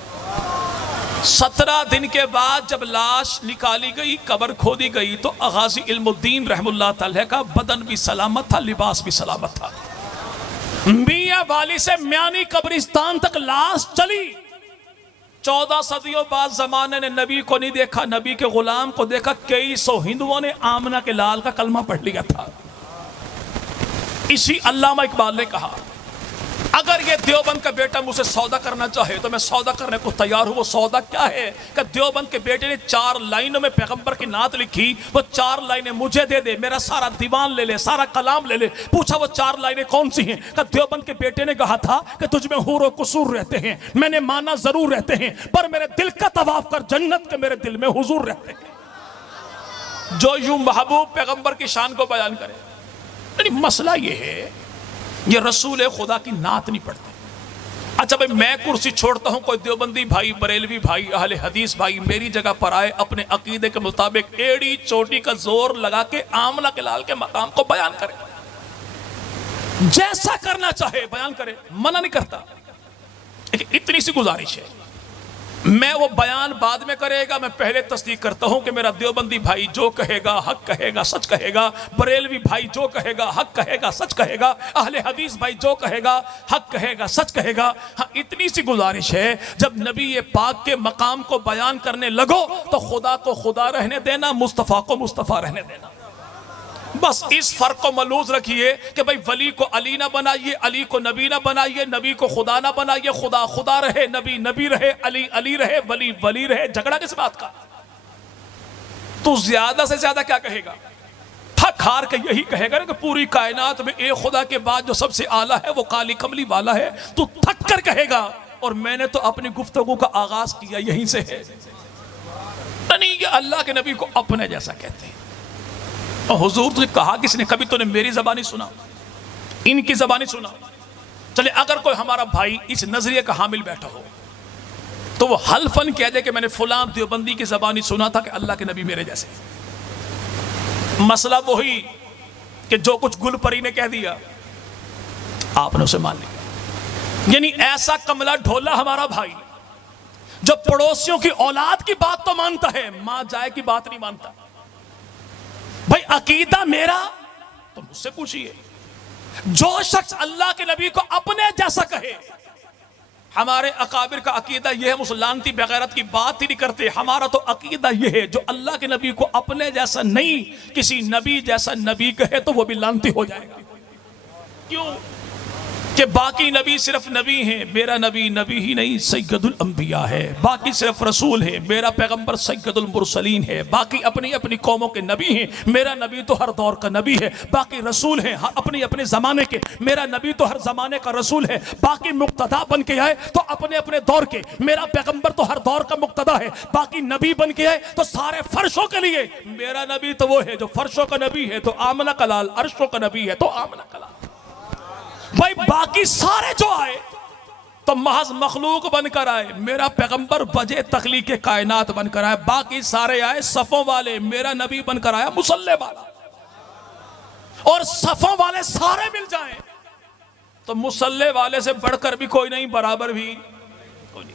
17 दिन के बाद जब लाश निकाली गई, कब्र खोदी गई, तो गाजी इल्मुद्दीन रहमुल्लाह तआला का बदन भी सलामत था, लिबास भी सलामत था। मियां वाली से म्यानी कब्रिस्तान तक लाश चली। 14 सदियों बाद जमाने ने नबी को नहीं देखा, नबी के गुलाम को देखा। कई सौ हिंदुओं ने आमना के लाल का कलमा पढ़ लिया था। इसी अल्लामा इकबाल ने कहा, अगर ये देवबंद का बेटा मुझसे सौदा करना चाहे तो मैं सौदा करने को तैयार हूं। वो सौदा क्या है? कि देवबंद के बेटे ने 4 लाइनों में पैगंबर की नात लिखी, वो 4 लाइनें मुझे दे दे, मेरा सारा दीवान ले ले, सारा कलाम ले ले। पूछा वो 4 लाइनें कौन सी हैं? कि देवबंद के बेटे ने कहा था कि तुझ में हूर और कुसूर रहते हैं, मैंने माना जरूर रहते हैं, पर मेरे दिल का तवाफ कर, जन्नत के मेरे दिल में हुजूर रहते हैं। जो यूं महबूब पैगंबर की शान को बयान करे। मसला ये है, ये रसूल खुदा की नात नहीं पढ़ते। अच्छा भाई, मैं कुर्सी छोड़ता हूं, कोई देवबंदी भाई, बरेलवी भाई, अहले हदीस भाई मेरी जगह पर आए, अपने अकीदे के मुताबिक एड़ी चोटी का जोर लगा के आमला के लाल के मकाम को बयान करे, जैसा करना चाहे बयान करे, मना नहीं करता। इतनी सी गुजारिश है मैं वो बयान बाद में करेगा, मैं पहले तस्दीक करता हूं कि मेरा देवबंदी भाई जो कहेगा हक कहेगा, सच कहेगा। बरेलवी भाई जो कहेगा हक कहेगा, सच कहेगा। अहले हदीस भाई जो कहेगा हक कहेगा, सच कहेगा। हाँ, इतनी सी गुजारिश है, जब नबी ये पाक के मकाम को बयान करने लगो तो खुदा को खुदा रहने देना, मुस्तफ़ा को मुस्तफ़ा रहने देना। बस इस फर्क को मलूज रखिए कि भाई वली को अली ना बनाइए, अली को नबी ना बनाइए, नबी को खुदा ना बनाइए। खुदा खुदा रहे, नबी नबी रहे, अली अली रहे, वली वली रहे। झगड़ा किस बात का? तू ज्यादा से ज्यादा क्या कहेगा? थक हार के यही कहेगा ना कि पूरी कायनात में एक खुदा के बाद जो सबसे आला है वो काली कमली वाला है। तू थक कर कहेगा। और मैंने तो अपनी गुफ्तगू का आगाज किया यहीं से है। नहीं, ये अल्लाह के नबी को अपने जैसा कहते हैं। और हुजूर तुझे कहा किसने? कभी तूने मेरी ज़बानी सुना, इनकी ज़बानी सुना? चले अगर कोई हमारा भाई इस नजरिए का हामिल बैठा हो तो वो हल्फन कह दे कि मैंने फलां देवबंदी की ज़बानी सुना था कि अल्लाह के नबी मेरे जैसे। मसला वही कि जो कुछ गुलपरी ने कह दिया आपने उसे मान लिया। यानी ऐसा कमला ढोला हमारा भाई जो पड़ोसियों की औलाद की बात तो मानता है, मां जाए की बात नहीं मानता। भाई अकीदा मेरा तो मुझसे पूछिए। जो शख्स अल्लाह के नबी को अपने जैसा कहे, हमारे अकाबिर का अकीदा यह है, मुसलानती बेगैरत की बात ही नहीं करते। हमारा तो अकीदा यह है, जो अल्लाह के नबी को अपने जैसा नहीं किसी नबी जैसा नबी कहे तो वो भी लानती हो जाएगा। क्यों? कि बाकी नबी सिर्फ नबी हैं, मेरा नबी नबी ही नहीं सैयदुल अंबिया है। बाकी सिर्फ रसूल है, मेरा पैगंबर सैयदुल मुरसलीन है। बाकी अपनी अपनी कौमों के नबी हैं, मेरा नबी तो हर दौर का नबी है। बाकी रसूल हैं अपने अपने ज़माने के, मेरा नबी तो हर ज़माने का रसूल है। बाकी मुक्तदा बन के आए तो अपने अपने दौर के, मेरा पैगंबर तो हर दौर का मुक्तदा है। बाकी नबी बन के आए तो सारे फर्शों के लिए, मेरा नबी तो वो है जो फर्शों का नबी है तो आमना कलाल, अर्शों का नबी है तो आमना कलाल। भाई बाकी सारे जो आए तो महज मखलूक बनकर आए, मेरा पैगंबर वजह तखलीक कायनात बनकर आए। बाकी सारे आए सफों वाले, मेरा नबी बनकर आया मुसल्ले वाला। और सफों वाले सारे मिल जाएं तो मुसल्ले वाले से बढ़कर भी कोई नहीं, बराबर भी कोई नहीं।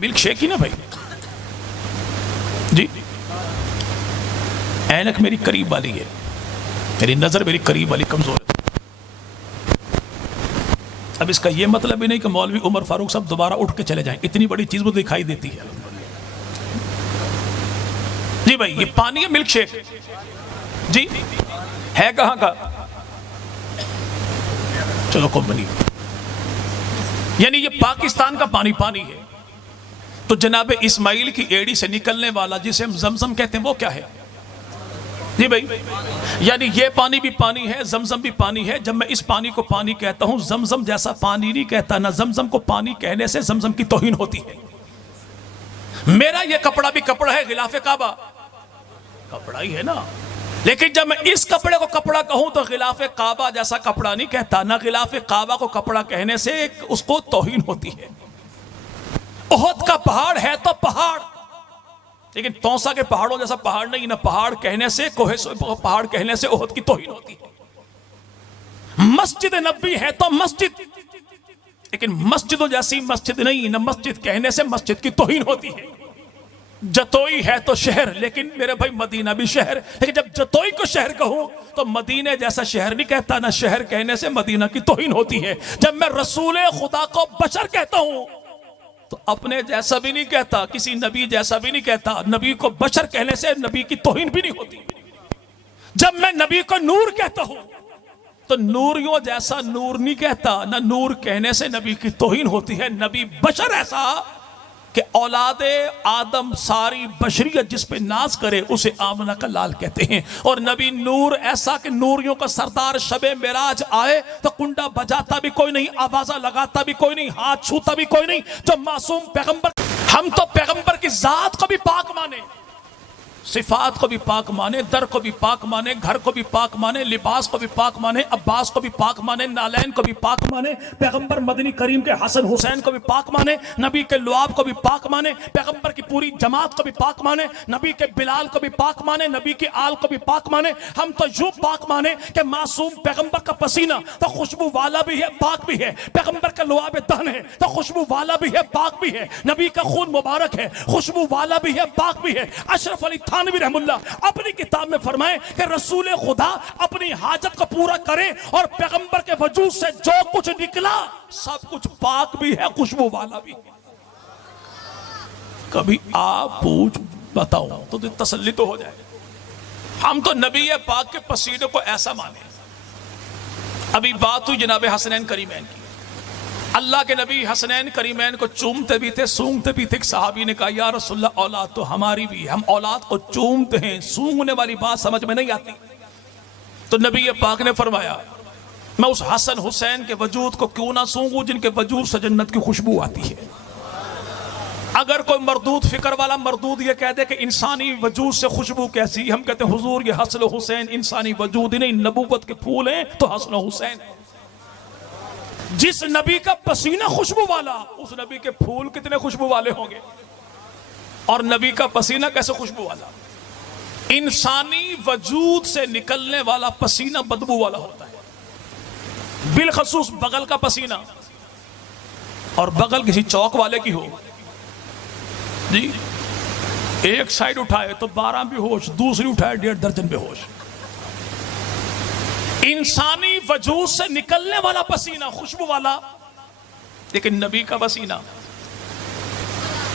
मिल्क शेक ही ना भाई जी। ऐनक मेरी करीब वाली है, मेरी नजर मेरी करीब वाली कमजोर है। अब इसका यह मतलब भी नहीं कि मौलवी उमर फारूक साहब दोबारा उठ के चले जाएं, इतनी बड़ी चीज वो दिखाई देती है जी। भाई ये पानी है, मिल्क शेक जी है कहां का? चलो कंपनी, यानी ये पाकिस्तान का पानी पानी है। तो जनाब इस्माइल की एड़ी से निकलने वाला जिसे हम जमजम कहते हैं वो क्या है जी भाई? यानी ये पानी भी पानी है, जमजम भी पानी है। जब मैं इस पानी को पानी कहता हूं, जमजम जैसा पानी नहीं कहता ना। जमजम को पानी कहने से जमजम की तौहीन होती है। मेरा ये कपड़ा भी कपड़ा है, गिलाफे काबा कपड़ा ही है ना। लेकिन जब मैं इस कपड़े को कपड़ा कहूं तो गिलाफे काबा जैसा कपड़ा नहीं कहता ना। गिलाफे काबा को कपड़ा कहने से उसको तौहीन होती है। ओहद का पहाड़ है तो पहाड़, लेकिन तौसा के पहाड़ों जैसा पहाड़ नहीं ना। पहाड़ कहने से, कोहे पहाड़ कहने से ओहद की तौहीन होती है। मस्जिद नबी है तो मस्जिद, लेकिन मस्जिदों जैसी मस्जिद नहीं ना। मस्जिद कहने से मस्जिद की तौहीन होती है। जतोई है तो शहर, लेकिन मेरे भाई मदीना भी शहर। लेकिन जब जतोई को शहर कहूं तो मदीने जैसा शहर नहीं कहता ना। शहर कहने से मदीना की तौहीन होती है। जब मैं रसूल खुदा को बशर कहता हूं तो अपने जैसा भी नहीं कहता, किसी नबी जैसा भी नहीं कहता। नबी को बशर कहने से नबी की तौहीन भी नहीं होती। जब मैं नबी को नूर कहता हूं तो नूरियों जैसा नूर नहीं कहता ना। नूर कहने से नबी की तौहीन होती है। नबी बशर ऐसा कि औलादे आदम सारी बशरियत जिस पे नाज करे उसे आमना का लाल कहते हैं। और नबी नूर ऐसा कि नूरियों का सरदार शबे मेराज आए तो कुंडा बजाता भी कोई नहीं, आवाजा लगाता भी कोई नहीं, हाथ छूता भी कोई नहीं। जो मासूम पैगंबर, हम तो पैगंबर की जात को भी पाक माने। सिफात को भी पाक माने, दर को भी पाक माने, घर को भी पाक माने, लिबास को भी पाक माने, अब्बास को भी पाक माने, नालैन को भी पाक माने, पैगंबर मदनी करीम के हसन हुसैन को भी पाक माने, नबी के लुआब को भी पाक माने, पैगंबर की पूरी जमात को भी पाक माने, नबी के बिलाल को भी पाक माने, नबी की आल को भी पाक माने। हम तो यूं पाक माने कि मासूम पैगंबर का पसीना तो खुशबू वाला भी है, पाक भी है, पैगंबर का लुआब दहन है तो खुशबू वाला भी है, पाक भी है, नबी का खून मुबारक है, खुशबू वाला भी है, पाक भी है। अशरफ अली थानवी रहमुल्लाह अपनी किताब में फरमाए कि रसूल खुदा अपनी हाजत को पूरा करे और पैगंबर के वजूद से जो कुछ निकला सब कुछ पाक भी है, खुशबू वाला भी है। कभी आप पूछ बताओ तो तसल्ली तो हो जाए। हम तो नबी पाक के पसीने को ऐसा माने। अभी बात हुई जनाब हसनैन करीमैन की। अल्लाह के नबी हसनैन करीमैन को चूमते भी थे, सूंघते भी थे। एक सहाबी ने कहा या रसूलल्लाह औलाद तो हमारी भी है, हम औलाद को चूमते हैं, सूंघने वाली बात समझ में नहीं आती। तो नबी पाक ने फरमाया मैं उस हसन हुसैन के वजूद को क्यों ना सूंघूं जिनके वजूद से जन्नत की खुशबू आती है। अगर कोई मरदूद फिक्र वाला मरदूद ये कह दे कि इंसानी वजूद से खुशबू कैसी, हम कहते हैं हुजूर ये हसन हुसैन इंसानी वजूद ही नहीं, नबूवत के फूल हैं तो हसन हुसैन। जिस नबी का पसीना खुशबू वाला, उस नबी के फूल कितने खुशबू वाले होंगे। और नबी का पसीना कैसे खुशबू वाला? इंसानी वजूद से निकलने वाला पसीना बदबू वाला होता है, बिलखसूस बगल का पसीना। और बगल किसी चौक वाले की हो जी, एक साइड उठाए तो 12 बेहोश, दूसरी उठाए 1.5 दर्जन बेहोश। इंसानी वजूद से निकलने वाला पसीना खुशबू वाला, लेकिन नबी का पसीना।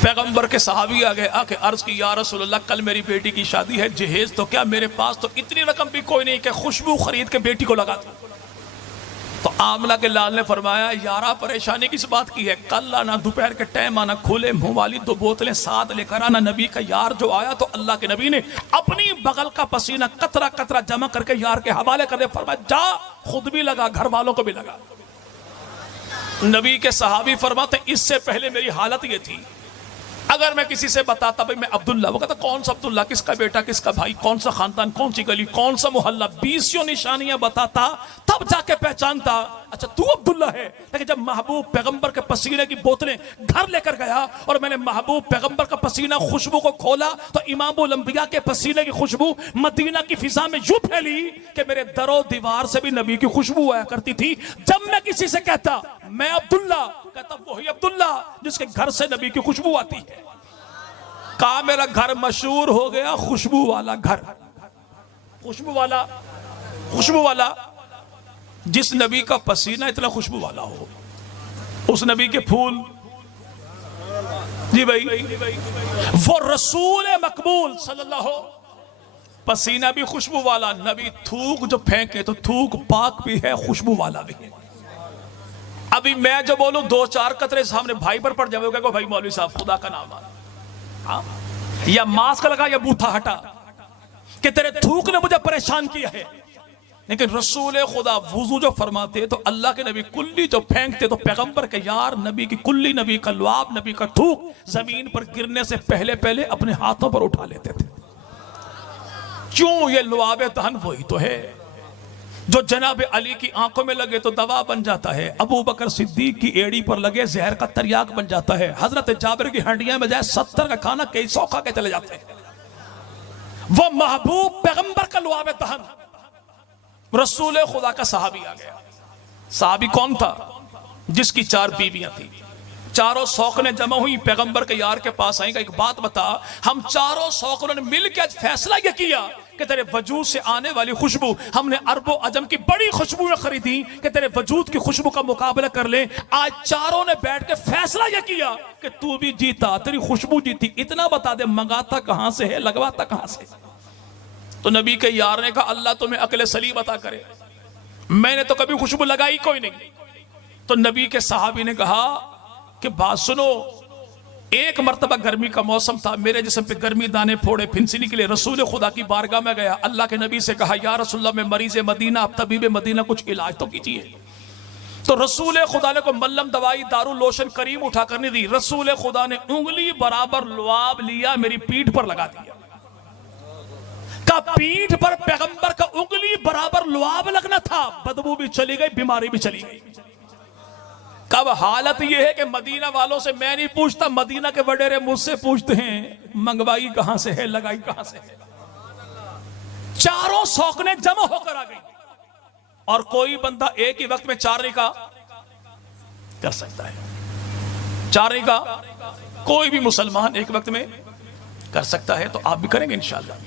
पैगंबर के सहाबी आ गए, आके अर्ज की या रसूलल्लाह कल मेरी बेटी की शादी है, जहेज तो क्या, मेरे पास तो इतनी रकम भी कोई नहीं कि खुशबू खरीद के बेटी को लगा दूं। तो आमना के लाल ने फरमाया यारा परेशानी किस बात की है, कल आना दोपहर के टाइम आना, खुले मुंह वाली 2 बोतलें साथ लेकर आना। नबी का यार जो आया तो अल्लाह के नबी ने अपनी बगल का पसीना कतरा कतरा जमा करके यार के हवाले कर दे, फरमाया जा खुद भी लगा, घर वालों को भी लगा। नबी के सहाबी फरमाते इससे पहले मेरी हालत ये थी, अगर मैं किसी से बताता भाई मैं अब्दुल्ला, वो कहता कौन सा अब्दुल्ला, किसका बेटा, किसका भाई, कौन सा खानदान, कौन सी गली, कौन सा मोहल्ला, 20 निशानियां बताता तब जाके पहचानता अच्छा तू अब्दुल्ला है। लेकिन जब महबूब पैगंबर के पसीने की बोतलें घर लेकर गया और मैंने महबूब पैगंबर का पसीना खुशबू को खोला तो इमामुल अंबिया के पसीने की खुशबू मदीना की फिजा में यूं फैली कि मेरे दरो दीवार से भी नबी की खुशबू आया करती थी। जब मैं किसी से कहता मैं अब्दुल्ला, कहता वही अब्दुल्ला जिसके घर से नबी की खुशबू आती है। कहा मेरा घर मशहूर हो गया खुशबू वाला घर, खुशबू वाला, खुशबू वाला। जिस नबी का पसीना इतना खुशबू वाला हो, उस नबी के फूल जी भाई, वो रसूल मकबूल सल्लल्लाहु, पसीना भी खुशबू वाला, नबी थूक जो फेंके तो थूक पाक भी है, खुशबू वाला भी है। अभी मैं जो बोलूं 2-4 कतरे सामने भाई पर पड़ जाओगे को भाई मौलवी साहब खुदा का नाम आ, या मास्क लगा या बूथा हटा कि तेरे थूक ने मुझे परेशान किया है। लेकिन रसूल खुदा वुजू जो फरमाते तो अल्लाह के नबी कुल्ली जो फेंकते तो पैगंबर के यार नबी की कुल्ली, नबी का लुआब, नबी का थूक जमीन पर गिरने से पहले पहले अपने हाथों पर उठा लेते थे। क्यों? ये लुआब दहन वही तो है जो जनाब अली की आंखों में लगे तो दवा बन जाता है, अबू बकर सिद्दीक की एड़ी पर लगे जहर का तरियाक बन जाता है, हजरत जाबिर की हंडियां में जाए 70 का खाना कई 100 खा के चले जाते हैं। वो महबूब पैगंबर का लुआब दहन रसूल खुदा का सहाबी आ गया। सहाबी कौन था? जिसकी 4 बीवियां थी, चारों शौकने जमा हुई पैगंबर के यार के पास आएगा, एक बात बता, हम चारों शौकनों ने मिलकर आज फैसला यह किया कि तेरे वजूद से आने वाली खुशबू हमने अरबो अजम की बड़ी खुशबुएं खरीदी कि तेरे वजूद की खुशबू का मुकाबला कर ले। आज चारों ने बैठ के फैसला यह किया कि तू भी जीता, तेरी खुशबू जीती। इतना बता दे मंगाता कहां से है, लगवाता कहां से? तो नबी के यार ने कहा अल्लाह तुम्हें अक्ल सलीम अता करे, मैंने तो कभी खुशबू लगाई कोई नहीं। तो नबी के सहाबी ने कहा कि बात सुनो, एक मर्तबा गर्मी का मौसम था, मेरे जिस्म पे गर्मी दाने फोड़े फिंसी निकले, रसूल खुदा की बारगाह में गया, अल्लाह के नबी से कहा या रसूलल्लाह मैं मरीज मदीना, अब तबीब मदीना कुछ इलाज तो कीजिए। तो रसूल खुदा ने को मल्लम दवाई दारू लोशन करीम उठा कर नहीं दी, रसूल खुदा ने उंगली बराबर लुआब लिया, मेरी पीठ पर लगा दिया। का पीठ पर पैगंबर का उंगली बराबर लुआब लगना था, बदबू भी चली गई, बीमारी भी चली गई। कब हालत यह है कि मदीना वालों से मैं नहीं पूछता, मदीना के वडेरे मुझसे पूछते हैं मंगवाई कहां से है, लगाई कहां से है। चारों सौकने जमा होकर आ गई और कोई बंदा एक ही वक्त में चारने का कर सकता है। चारने का कोई भी मुसलमान एक वक्त में कर सकता है, तो आप भी करेंगे इंशाअल्लाह।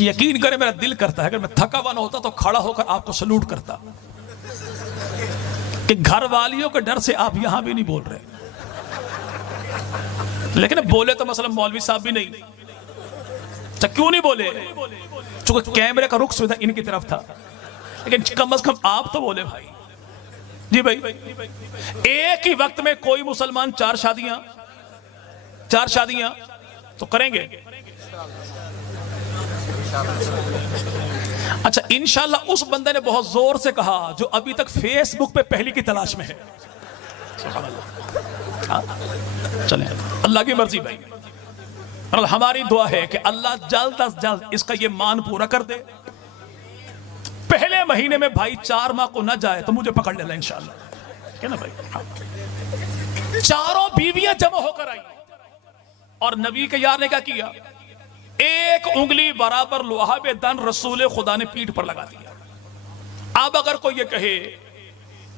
यकीन करें मेरा दिल करता है अगर मैं थका हुआ ना होता तो खड़ा होकर आपको सलूट करता, कि घर वालियों के डर से आप यहां भी नहीं बोल रहे, लेकिन बोले तो मसलन मौलवी साहब भी नहीं, तो क्यों नहीं बोले? चूंकि कैमरे का रुख सुविधा इनकी तरफ था, लेकिन कम से कम आप तो बोले भाई। जी भाई, एक ही वक्त में कोई मुसलमान चार शादियां तो करेंगे। अच्छा, इंशाल्लाह उस बंदे ने बहुत जोर से कहा जो अभी तक फेसबुक पे पहली की तलाश में है। चलें, अल्लाह की मर्जी भाई, और हमारी दुआ है कि अल्लाह जल्द अज जल्द इसका ये मान पूरा कर दे। पहले महीने में भाई 4 माह को ना जाए तो मुझे पकड़ लेना इंशाल्लाह, क्या ना भाई। चारों बीवियां जमा होकर आई और नबी के यार ने क्या किया, एक उंगली बराबर लुआब दन रसूल खुदा ने पीठ पर लगा दिया। अब अगर कोई ये कहे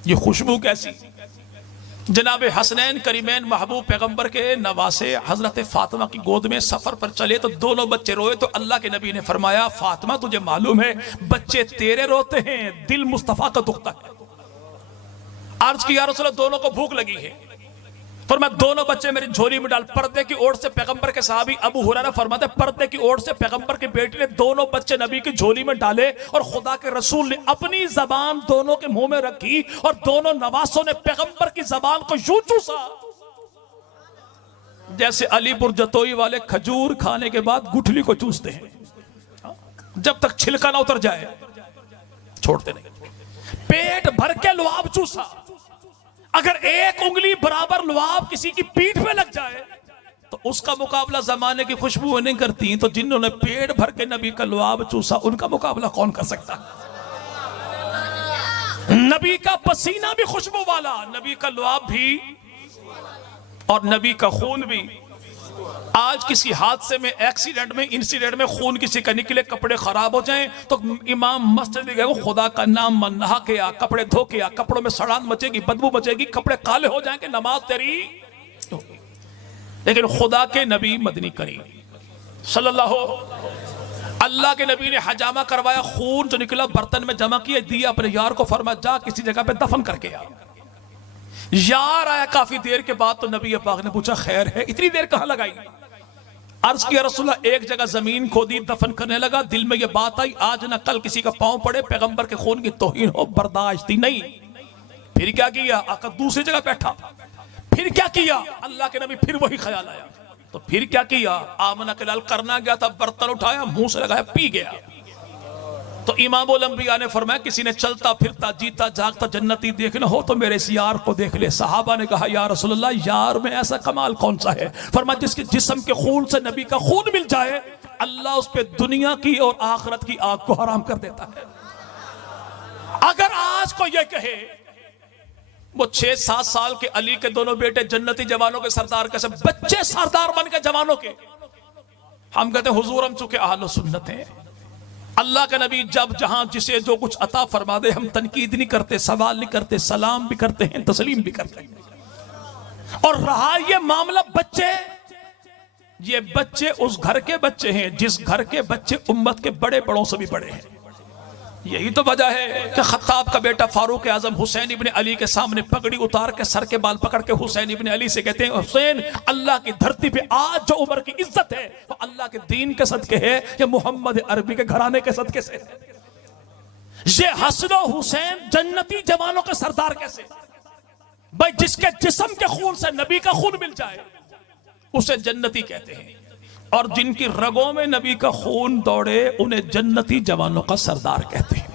ये खुशबू कैसी, जनाब हसनैन करीमैन महबूब पैगंबर के नवासे हजरत फातिमा की गोद में सफर पर चले तो दोनों बच्चे रोए, तो अल्लाह के नबी ने फरमाया फातिमा तुझे मालूम है बच्चे तेरे रोते हैं, दिल मुस्तफा का दुखता है। अर्ज किया रसूलल्लाह दोनों को भूख लगी है, फरमाया दोनों बच्चे मेरी झोली में डाल। पर्दे की ओर से पैगंबर के साहबी अबू हुरैरा फरमाते पर्दे की ओर से पैगंबर की बेटी ने दोनों बच्चे नबी की झोली में डाले और खुदा के रसूल ने अपनी जबान दोनों के मुंह में रखी और दोनों नवासों ने पैगंबर की जबान को यूं चूसा जैसे अलीपुर जतोई वाले खजूर खाने के बाद गुठली को चूसते हैं, जब तक छिलका ना उतर जाए छोड़ते नहीं। पेट भर के लुआब चूसा। अगर एक उंगली बराबर लुआब किसी की पीठ पे लग जाए तो उसका मुकाबला जमाने की खुशबू नहीं करती, तो जिन्होंने पेट भर के नबी का लुआब चूसा उनका मुकाबला कौन कर सकता। नबी का पसीना भी खुशबू वाला, नबी का लुआब भी और नबी का खून भी। आज किसी हादसे में, एक्सीडेंट में, इंसिडेंट में खून किसी का निकले, कपड़े खराब हो जाएं तो इमाम मस्जिद में गए, खुदा का नाम मन नहा के आ, कपड़े धो के आ, कपड़ों में सड़ान मचेगी, बदबू मचेगी, कपड़े काले हो जाएंगे, नमाज तेरी। लेकिन खुदा के नबी मदनी करीम सल्लल्लाहु, अल्लाह के नबी ने हजामा करवाया, खून जो निकला बर्तन में जमा किया, दिया अपने यार को, फरमाया जा किसी जगह पे दफन करके आ। यार आया काफी देर के बाद, तो नबी पाक ने पूछा खैर है, इतनी देर कहां लगाई? अर्ज किया रसूलल्लाह एक जगह जमीन खोदी, दफन करने लगा, दिल में यह बात आई आज ना कल किसी का पांव पड़े, पैगंबर के खून की तौहीन हो, बर्दाश्त ही नहीं। फिर क्या किया? आका दूसरी जगह बैठा, फिर क्या किया? अल्लाह के नबी फिर वही ख्याल आया, तो फिर क्या किया? आमना के लाल करना गया था, बर्तन उठाया, मुंह से लगाया, पी गया। तो इमामुल अंबिया ने फरमाया किसी ने चलता फिरता जीता जागता जन्नती देखना हो तो मेरे इस यार को देख ले। सहाबा ने कहा या रसूलल्लाह यार में ऐसा कमाल कौन सा है? फरमाया जिसके जिस्म के खून से नबी का खून मिल जाए अल्लाह उस पे दुनिया की और आखिरत की आग को हराम कर देता है। अगर आज को यह कहे वो 6-7 साल के अली के दोनों बेटे जन्नती जवानों के सरदार कैसे बच्चे सरदार बन के जवानों के, हम कहते हैं हुजूर हम चूंकि अहले सुन्नत हैं, अल्लाह का नबी जब जहां जिसे जो कुछ अता फरमा दे हम तनकीद नहीं करते, सवाल नहीं करते, सलाम भी करते हैं, तस्लीम भी करते हैं। और रहा ये मामला बच्चे, ये बच्चे उस घर के बच्चे हैं जिस घर के बच्चे उम्मत के बड़े बड़ों से भी बड़े हैं। यही तो वजह है कि खत्ताब का बेटा फारूक आजम हुसैन इब्ने अली के सामने पगड़ी उतार के सर के बाल पकड़ के हुसैन इब्ने अली से कहते हैं हुसैन अल्लाह की धरती पे आज जो उम्र की इज्जत है वो अल्लाह के दीन के सदके है, ये मोहम्मद अरबी के घराने के सदके से। ये हसन हुसैन जन्नती जवानों के सरदार कैसे? भाई जिसके जिस्म के खून से नबी का खून मिल जाए उसे जन्नती कहते हैं, और जिनकी रगों में नबी का खून दौड़े उन्हें जन्नती जवानों का सरदार कहते हैं।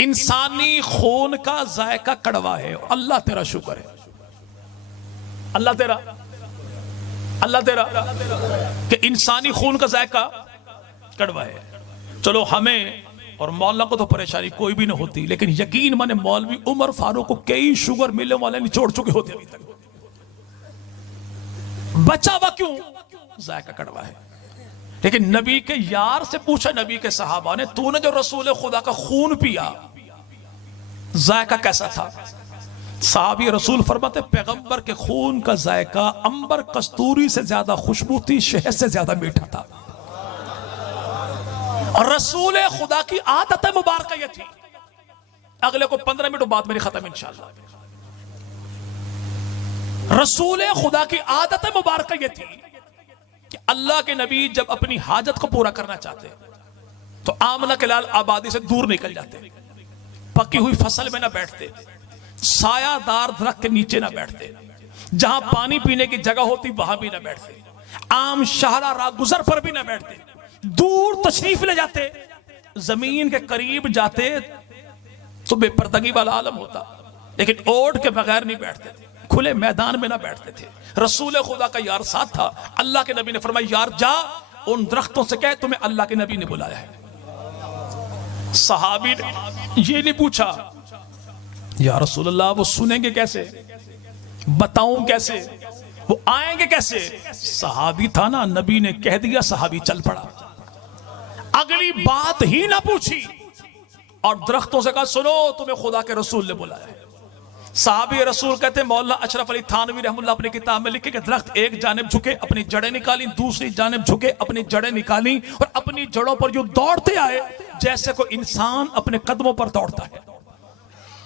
इंसानी खून का जायका कड़वा है। अल्लाह तेरा शुक्र है, अल्लाह तेरा कि इंसानी खून का जायका कड़वा है। चलो हमें और मौला को तो परेशानी कोई भी ना होती, लेकिन यकीन माने मौलवी उमर फारूक को कई शुगर मिलने वाले निचोड़ चुके होते अभी तक। बचा हुआ क्यों? जायका कड़वा है। लेकिन नबी के यार से पूछा नबी के सहाबा ने, तूने जो रसूल खुदा का खून पिया जायका कैसा था? साहबी रसूल फरमाते, पैगंबर के खून का जायका अंबर कस्तूरी से ज्यादा खुशबू थी, शहद से ज्यादा मीठा था। और रसूल खुदा की आदत मुबारक ये थी, अगले को 15 मिनट बाद मेरी खत्म इंशाअल्लाह। रसूल खुदा की आदत मुबारक ये थी कि अल्लाह के नबी जब अपनी हाजत को पूरा करना चाहते तो आमना के लाल आबादी से दूर निकल जाते, पकी हुई फसल में ना बैठते, सायादार दरख्त के नीचे ना बैठते, जहां पानी पीने की जगह होती वहां भी ना बैठते, आम शाहरा रागुजर पर भी ना बैठते, दूर तशरीफ ले जाते, जमीन के करीब जाते तो बेपर्दगी वाला आलम होता, लेकिन ओट के बगैर नहीं बैठते थे, खुले मैदान में ना बैठते थे। रसूल खुदा का यार साथ था। अल्लाह के नबी ने फरमाया, यार जा उन दरख्तों से कह तुम्हें अल्लाह के नबी ने बुलाया है। सहाबी ने ये नहीं पूछा, या रसूल अल्लाह वो सुनेंगे कैसे, बताऊं कैसे, वो आएंगे कैसे? सहाबी था ना, नबी ने कह दिया, सहाबी चल पड़ा, अगली बात ही ना पूछी और दरख्तों से कहा, सुनो तुम्हें खुदा के रसूल ने बुलाया है। साहबी रसूल कहते हैं, मौलाना अशरफ अली थानवी रहमुल्लाह अपनी किताब में लिखे कि दरख्त एक जानिब झुके अपनी जड़ें निकाली, दूसरी जानिब झुके अपनी जड़ें निकाली और अपनी जड़ों पर जो दौड़ते आए जैसे कोई इंसान अपने कदमों पर दौड़ता है।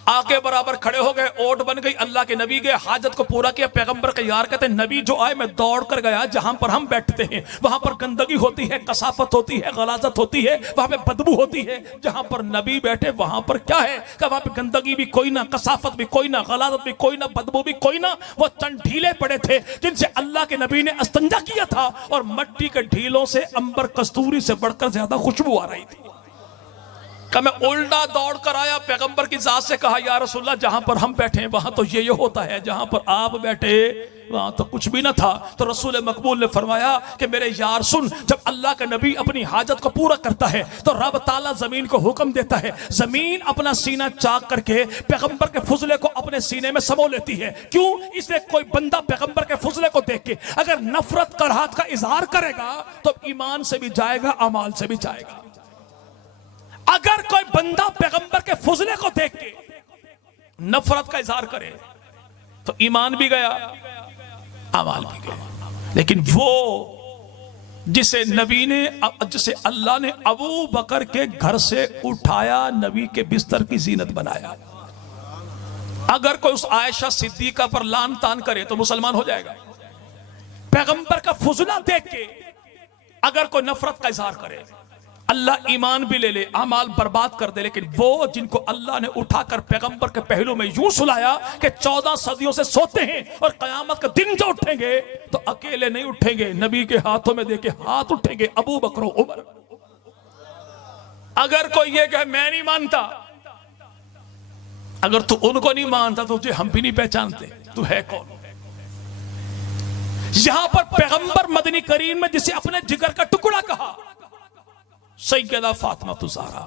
आके बराबर खड़े हो गए, ओट बन गई, अल्लाह के नबी गए, हाजत को पूरा किया। पैगंबर के यार कहते हैं, नबी जो आए मैं दौड़ कर गया, जहां पर हम बैठते हैं वहां पर गंदगी होती है, कसाफत होती है, गलाजत होती है, वहां पे बदबू होती है। जहां पर नबी बैठे वहां पर क्या है कि वहां पे गंदगी भी कोई ना, कसाफत भी कोई ना, गलाजत भी कोई ना, बदबू भी कोई ना। वो चंद ढीले पड़े थे जिनसे अल्लाह के नबी ने इस्तंजा किया था और मट्टी के ढीलों से अंबर कस्तूरी से बढ़कर ज्यादा खुशबू आ रही थी। मैं उल्टा दौड़ कर आया, पैगंबर की जात से कहा, या रसूलल्लाह जहां पर हम बैठे हैं वहां तो ये होता है, जहां पर आप बैठे वहां तो कुछ भी ना था। तो रसूल मकबूल ने फरमाया कि मेरे यार सुन, जब अल्लाह का नबी अपनी हाजत को पूरा करता है तो रब ताला जमीन को हुक्म देता है, जमीन अपना सीना चाक करके पैगंबर के फुजले को अपने सीने में समो लेती है। क्यों? इसलिए कोई बंदा पैगंबर के फुजले को देख के अगर नफरत कराहत का इजहार करेगा तो ईमान से भी जाएगा, अमाल से भी जाएगा। अगर कोई बंदा पैगंबर के फुजले को देख के नफरत का इजहार करे तो ईमान भी गया, अमाल भी गया। लेकिन वो जिसे नबी ने, जिसे अल्लाह ने अबू बकर के घर से उठाया, नबी के बिस्तर की जीनत बनाया, अगर कोई उस आयशा सिद्दीका पर लान तान करे तो मुसलमान हो जाएगा। पैगंबर का फुजला देख के अगर कोई नफरत का इजहार करे, अल्लाह ईमान भी ले ले, अमाल बर्बाद कर दे। लेकिन वो जिनको अल्लाह ने उठाकर पैगंबर के पहलू में यूं सुलाया कि 14 सदियों से सोते हैं और कयामत का दिन जो उठेंगे तो अकेले नहीं उठेंगे, नबी के हाथों में देके हाथ उठेंगे, अबू बकर उमर। अगर कोई ये कहे मैं नहीं मानता, अगर तू उनको नहीं मानता तो तुझे हम भी नहीं पहचानते, तू है कौन? यहां पर पैगंबर मदनी करीम में जिसे अपने जिगर का टुकड़ा कहा, सैयदा फातिमा ज़हरा,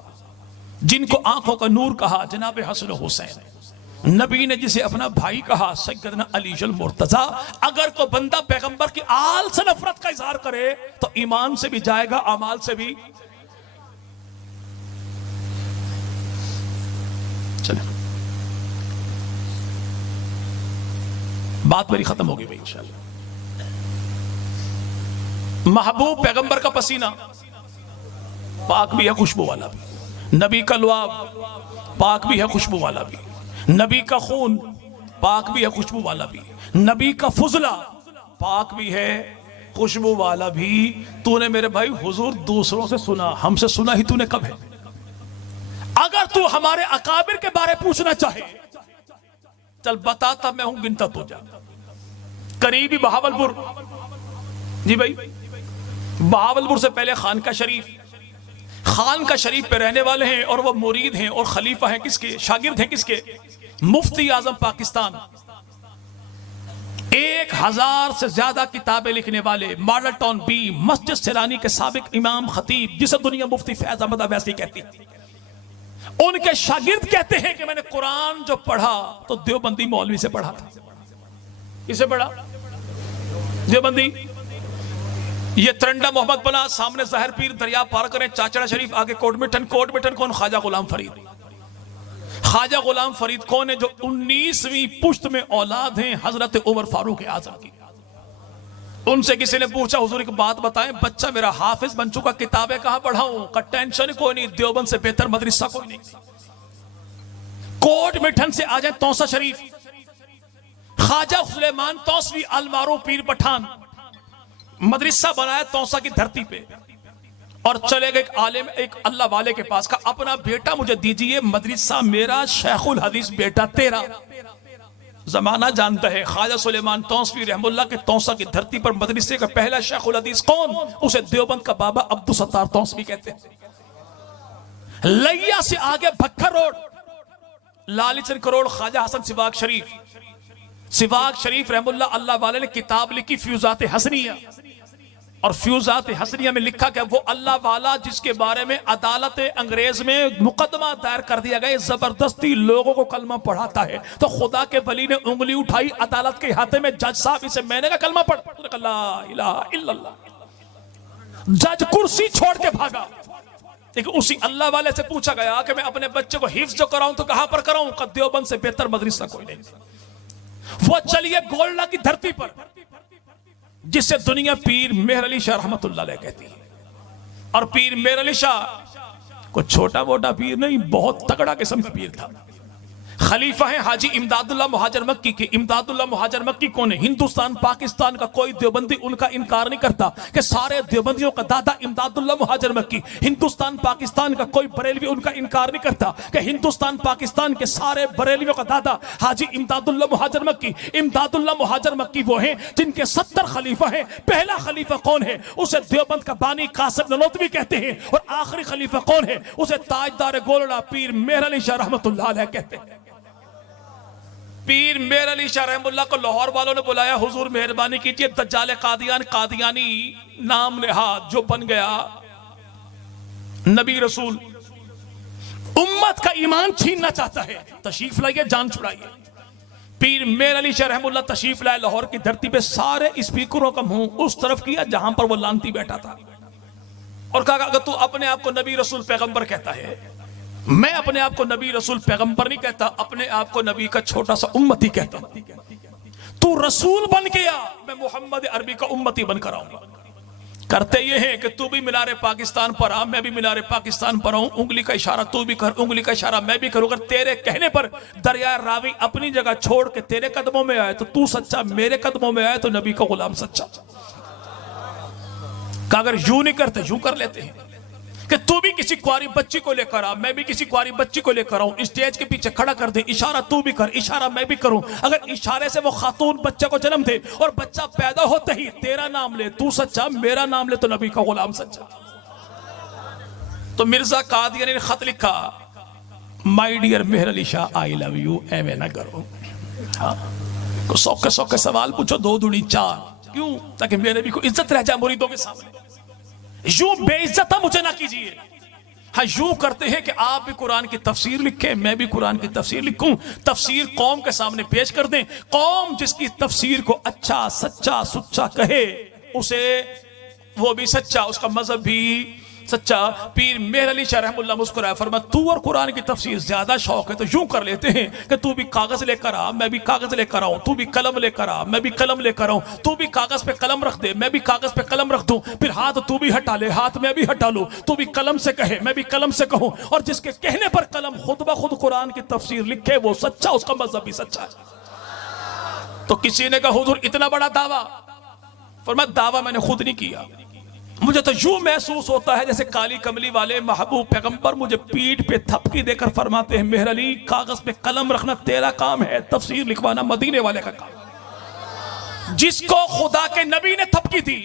जिनको आंखों का नूर कहा जनाब हसन हुसैन, नबी ने जिसे अपना भाई कहा सैयदना अली अल मुर्तजा। अगर कोई बंदा पैगंबर की आल से नफरत का इजहार करे तो ईमान से भी जाएगा, अमाल से भी। चले बात मेरी खत्म होगी भाई इंशाल्लाह। महबूब पैगंबर का पसीना पाक भी है, खुशबू वाला भी। नबी का लुआब पाक भी है, खुशबू वाला भी। नबी का खून पाक भी है, खुशबू वाला भी। नबी का फुजला पाक भी है, खुशबू वाला भी। तूने मेरे भाई हुजूर दूसरों से सुना, हमसे सुना ही तूने कब है? अगर तू हमारे अकाबिर के बारे पूछना चाहे, चल बताता मैं हूं, गिनता तो जा। करीबी बहावलपुर, जी भाई, बहावलपुर से पहले खानका शरीफ, खान का शरीफ पे रहने वाले हैं और वो मुरीद हैं और खलीफा हैं किसके, शागिर्द हैं किसके, मुफ्ती आजम पाकिस्तान। 1000 से ज्यादा किताबें लिखने वाले, मॉडल टाउन बी मस्जिद सैलानी के साबिक इमाम खतीब, जिसे दुनिया मुफ्ती फैज अहमद अवैसी कहती है, उनके शागिर्द कहते हैं कि मैंने कुरान जो पढ़ा तो देवबंदी मौलवी से पढ़ा था। किसे पढ़ा? देवबंदी। ये तरंडा मोहम्मद बना, सामने जहर पीर, दरिया पार करें, चाचड़ा शरीफ, आगे कोटमिठन। कोटमिठन कौन? ख्वाजा गुलाम फरीद। ख्वाजा गुलाम फरीद कौन है? जो 19वीं पुश्त में औलाद हैं हजरत उमर फारूक आजम की। उनसे किसी ने पूछा, हुजूर एक बात बताएं, बच्चा मेरा हाफिज बन चुका, किताबें कहां पढ़ाऊं? का टेंशन कोई नहीं, देवबंद से बेहतर मदरसा कोई नहीं। कोट मिठन से आ जाए तौसा शरीफ, ख्वाजा सुलेमान तौसवी अलमारू पीर पठान, मदरसा बनाया तौसा की धरती पे। और चले गए एक आलिम, एक अल्लाह वाले के पास, का अपना बेटा मुझे दीजिए, मदरसा मेरा, शेखुल हदीस बेटा तेरा। जमाना जानता है ख्वाजा सुलेमान तौसवी रहमुल्लाह के तौसा की धरती पर मदरसे का पहला शेखुल हदीस कौन? उसे देवबंद का बाबा अब्दुल सत्तार तौसवी कहते हैं। लैया से आगे भक्खर रोड, लालीचंद करोड़, ख्वाजा हसन सिवाग शरीफ रहमुल्लाह अल्लाह वाले ने किताब लिखी फ्यूजात हसनिया, और फ्यूजात हसनिया में लिखा कि वो अल्लाह वाला जिसके बारे में अदालत अंग्रेज में मुकदमा दायर कर दिया गया, जबरदस्ती लोगों को कलमा पढ़ाता है, तो खुदा के वली ने उंगली उठाई अदालत के हाथे में, जज साहब इसे मैंने का कलमा पढ़, ला इलाहा इल्लल्लाह। जज कुर्सी छोड़ के भागा। लेकिन उसी अल्लाह वाले से पूछा गया कि मैं अपने बच्चे को हिफ्ज जो कराऊं तो कहां पर कराऊं? का देवबंद से बेहतर मदरसा कोई नहीं। वो चलिए गोल्डा की धरती पर, जिसे दुनिया पीर मेहर अली शाह रहमतुल्लाह अलैह कहती है। और पीर मेहर अली शाह को छोटा मोटा पीर नहीं, बहुत तगड़ा किस्म का पीर था। खलीफा है हाजी इमदादुल्लाह मुहाजिर मक्की के। इमदादुल्लाह मुहाजिर मक्की कौन है? हिंदुस्तान पाकिस्तान का कोई देवबंदी उनका इनकार नहीं करता कि सारे देवबंदियों का दादा इमदादुल्लाह मुहाजिर मक्की। हिंदुस्तान पाकिस्तान का कोई बरेलवी उनका इनकार नहीं करता कि हिंदुस्तान पाकिस्तान के सारे बरेलवियों का दादा हाजी इमदादुल्लाह मुहाजिर मक्की। इमदादुल्लाह मुहाजिर मक्की वो हैं जिनके 70 खलीफा हैं। पहला खलीफा कौन है? उसे देवबंद का बानी कासिम ननोतवी कहते हैं। और आखिरी खलीफा कौन है? उसे ताजदार गोलड़ा पीर मेहर अली शाह रहमतुल्लाह अलैह कहते हैं। पीर मेहर अली शाह रहमुल्लाह को लाहौर वालों ने बुलाया, हुजूर मेहरबानी कीजिए, दज्जाल कादियानी नाम नेहाद जो बन गया नबी रसूल, उम्मत का ईमान छीनना चाहता है, तशरीफ लाइए, जान छुड़ाइए। पीर मेहर अली शाह रहमुल्लाह तशरीफ लाए लाहौर की धरती पे, सारे स्पीकरों का मुंह उस तरफ किया जहां पर वो लानती बैठा था, और कहा अगर तू अपने आप को नबी रसूल पैगंबर कहता है, मैं अपने आप को नबी रसूल पैगंबर नहीं कहता, अपने आप को नबी का छोटा सा उम्मती कहता हूं। तू रसूल बन के आ, मैं मोहम्मद अरबी का उम्मती बनकर आऊंगा। करते ये हैं कि तू भी मीनारे पाकिस्तान पर आ, मैं भी मीनारे पाकिस्तान पर आऊं, उंगली का इशारा तू भी कर, उंगली का इशारा मैं भी करूं। अगर तेरे कहने पर दरिया रावी अपनी जगह छोड़ के तेरे कदमों में आए तो तू सच्चा, मेरे कदमों में आए तो नबी का गुलाम सच्चा। अगर यूं नहीं करते यूं कर लेते हैं कि तू भी किसी कुआरी बच्ची को लेकर आ, मैं भी किसी कुआरी बच्ची को लेकर आऊं, स्टेज के पीछे खड़ा कर दे, इशारा तू भी कर, इशारा मैं भी करूं। अगर इशारे से वो खातून बच्चे को जन्म दे और बच्चा पैदा होते ही तेरा नाम ले, तू सच्चा, मेरा नाम ले तो नबी का गुलाम सच्चा। तो मिर्जा कादियानी ने खत लिखा, my dear Mehar Ali Shah I love you, एवे ना करो। हाँ, तो सौके सौके सवाल पूछो, 2 दूनी 4, क्यों? ताकि मेरे भी कोई इज्जत रह जाए मुरीदों के सामने। यूं बेइज्जता मुझे ना कीजिए। हाँ, यूं करते हैं कि आप भी कुरान की तफसीर लिखें, मैं भी कुरान की तफसीर लिखूं, तफसीर कौम के सामने पेश कर दें। कौम जिसकी तफसीर को अच्छा सच्चा सुच्चा कहे, उसे वो भी सच्चा, उसका मजहब भी सच्चा। पीर मेहर अली शाह रहमुल्लाह मुस्कुराया, फरमाया तू और कुरान की तफसीर ज्यादा शौक है तो यूं कर लेते हैं कि तू भी कागज लेकर आ, मैं भी कागज लेकर आऊं, तू भी कलम लेकर आ, मैं भी कलम लेकर आऊं, तू भी कागज पे कलम रख दे, मैं भी कागज पे कलम रख दूं, फिर हाथ तू भी हटा ले, हाथ मैं भी हटा लूं, तू भी कलम से कहे, मैं भी कलम से कहूं, और जिसके कहने पर कलम खुद ब खुद कुरान की तफसीर लिखे वो सच्चा, उसका मजहब भी सच्चा है। तो किसी ने कहा हुजूर इतना बड़ा दावा, फरमाया दावा मैंने खुद नहीं किया, मुझे तो यूं महसूस होता है जैसे काली कमली वाले महबूब पैगंबर मुझे पीठ पे थपकी देकर फरमाते हैं, मेहर अली कागज पे कलम रखना तेरा काम है, तफसीर लिखवाना मदीने वाले का काम। जिसको खुदा के नबी ने थपकी दी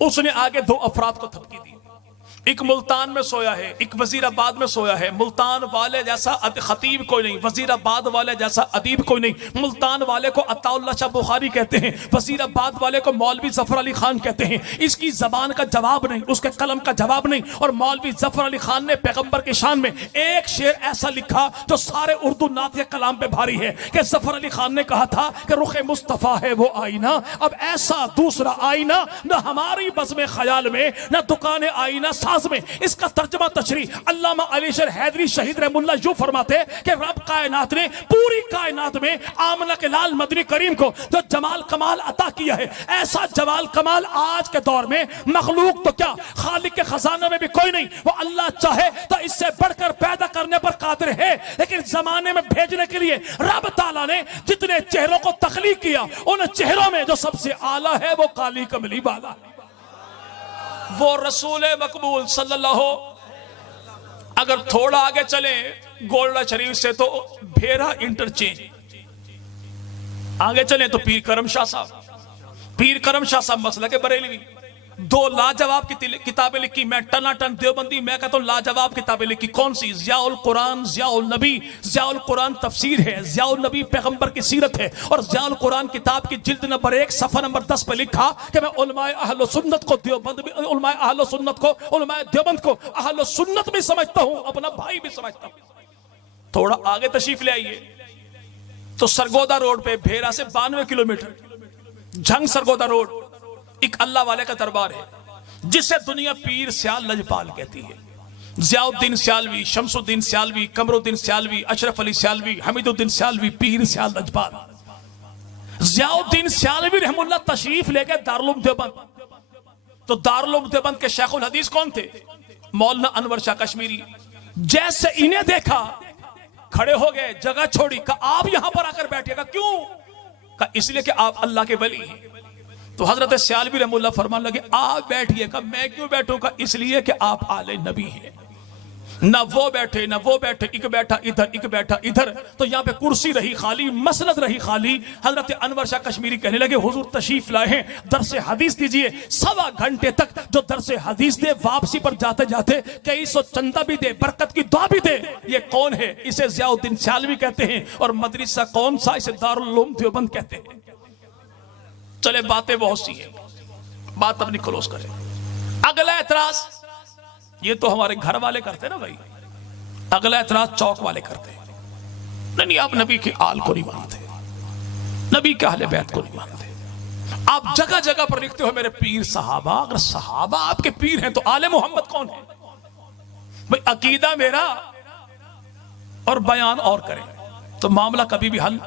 उसने आगे 2 अफराद को थपकी दी। एक मुल्तान में सोया है, एक वजीराबाद में सोया है। मुल्तान वाले जैसा खतीब कोई नहीं, वजीराबाद वाले जैसा अदीब कोई नहीं। मुल्तान वाले को अताउल्लाह शाह बुखारी कहते हैं, वजीराबाद वाले को मौलवी जफर अली खान कहते हैं। इसकी जबान का जवाब नहीं, उसके कलम का जवाब नहीं। और मौलवी जफर अली खान ने पैगंबर की शान में एक शेर ऐसा लिखा जो सारे उर्दू नात के कलाम पे भारी है कि जफर अली खान ने कहा था कि रुखे मुस्तफा है वो आईना, अब ऐसा दूसरा आईना न हमारी बज़्म ख्याल में, न दुकान आईना में। इसका तर्जमा तशरी अल्लामा अली शेर हैदरी शहीद रहमुल्लाह यूं फरमाते कि रब कायनात ने पूरी कायनात में आमना के लाल मदनी करीम को जो जमाल कमाल अता किया है, ऐसा जमाल कमाल आज के दौर में मखलूक तो क्या खालिक के खजाने में भी कोई नहीं। वो अल्लाह चाहे तो इससे बढ़कर पैदा करने पर कादिर है, लेकिन जमाने में भेजने के लिए रब ताला ने जितने चेहरों को तख्लीक किया, उन चेहरों में जो सबसे आला है वो काली कमली वाला है, वो रसूल मकबूल सल्लल्लाहु। अगर थोड़ा आगे चले गोल्डा शरीफ से तो भेरा इंटरचेंज, आगे चले तो पीर करम शाह साहब, पीर करम शाह साहब मसला के बरेलवी, दो लाजवाब की किताबें लिखी। मैं टनाटन देवबंदी, मैं कहता हूं लाजवाब किताबें लिखी। कौन सी? ज़ियाउल कुरान, ज़ियाउल नबी। ज़ियाउल कुरान तफसीर है, ज़ियाउल नबी पैगंबर की सीरत है। और ज़ियाउल कुरान किताब की जिल्द नंबर 1 सफ़ा नंबर 10 पे लिखा कि मैं उलमाए अहले सुन्नत को देवबंद भी, उलमाए अहले सुन्नत को, उलमाए देवबंद को अहले सुन्नत भी समझता हूं, अपना भाई भी समझता हूं। थोड़ा आगे तशरीफ ले आइए तो सरगोदा रोड पे भेरा से 92 किलोमीटर झंग सरगोदा रोड एक अल्लाह वाले का दरबार है, जिसे दुनिया पीर स्याल लजपाल कहती है। ज़ियाउद्दीन स्यालवी, शमसुद्दीन स्यालवी, कमरुद्दीन स्यालवी, अशरफ अली स्यालवी, हमीदुद्दीन स्यालवी, पीर स्याल लजपाल। ज़ियाउद्दीन स्यालवी रहमुल्लाह तशरीफ लेके दारुल उलूम देवबंद, तो दारुल उलूम देवबंद के शेखुल हदीस कौन थे? मौलाना अनवर शाह कश्मीरी। जैसे इन्हें देखा खड़े हो गए, जगह छोड़ी, कहा आप यहां पर आकर बैठिएगा। क्यों? कहा इसलिए कि आप अल्लाह के वली हैं। तो हजरत स्यालवी रहमुल्लाह फरमान लगे आप बैठिएगा। मैं क्यों बैठूंगा? इसलिए कि आप आले नबी हैं। ना वो बैठे ना वो बैठे, एक बैठा इधर एक बैठा इधर, तो यहाँ पे कुर्सी रही खाली, मसनद रही खाली। हजरत अनवर शाह कश्मीरी कहने लगे हुजूर तशरीफ लाए हैं, दरसे हदीस दीजिए। 1.25 घंटे तक जो दरसे हदीस दे, वापसी पर जाते जाते कई सौ चंदा भी दे, बरकत की दुआ भी दे। ये कौन है? इसे ज़ियाउद्दीन स्यालवी कहते हैं। और मदरसा कौन सा? इसे दारुल उलूम देवबंद कहते हैं। चले बातें बहुत सी है, बात अपनी क्लोज करें। अगला एतराज ये तो हमारे घर वाले करते ना भाई, अगला एतराज चौक वाले करते हैं। नहीं आप नबी के आल को नहीं मानते, नबी के अहले बैत को नहीं मानते। आप जगह जगह पर लिखते हो मेरे पीर सहाबा। अगर सहाबा आपके पीर हैं तो आले मोहम्मद कौन है भाई? अकीदा मेरा और बयान और करें तो मामला कभी भी हल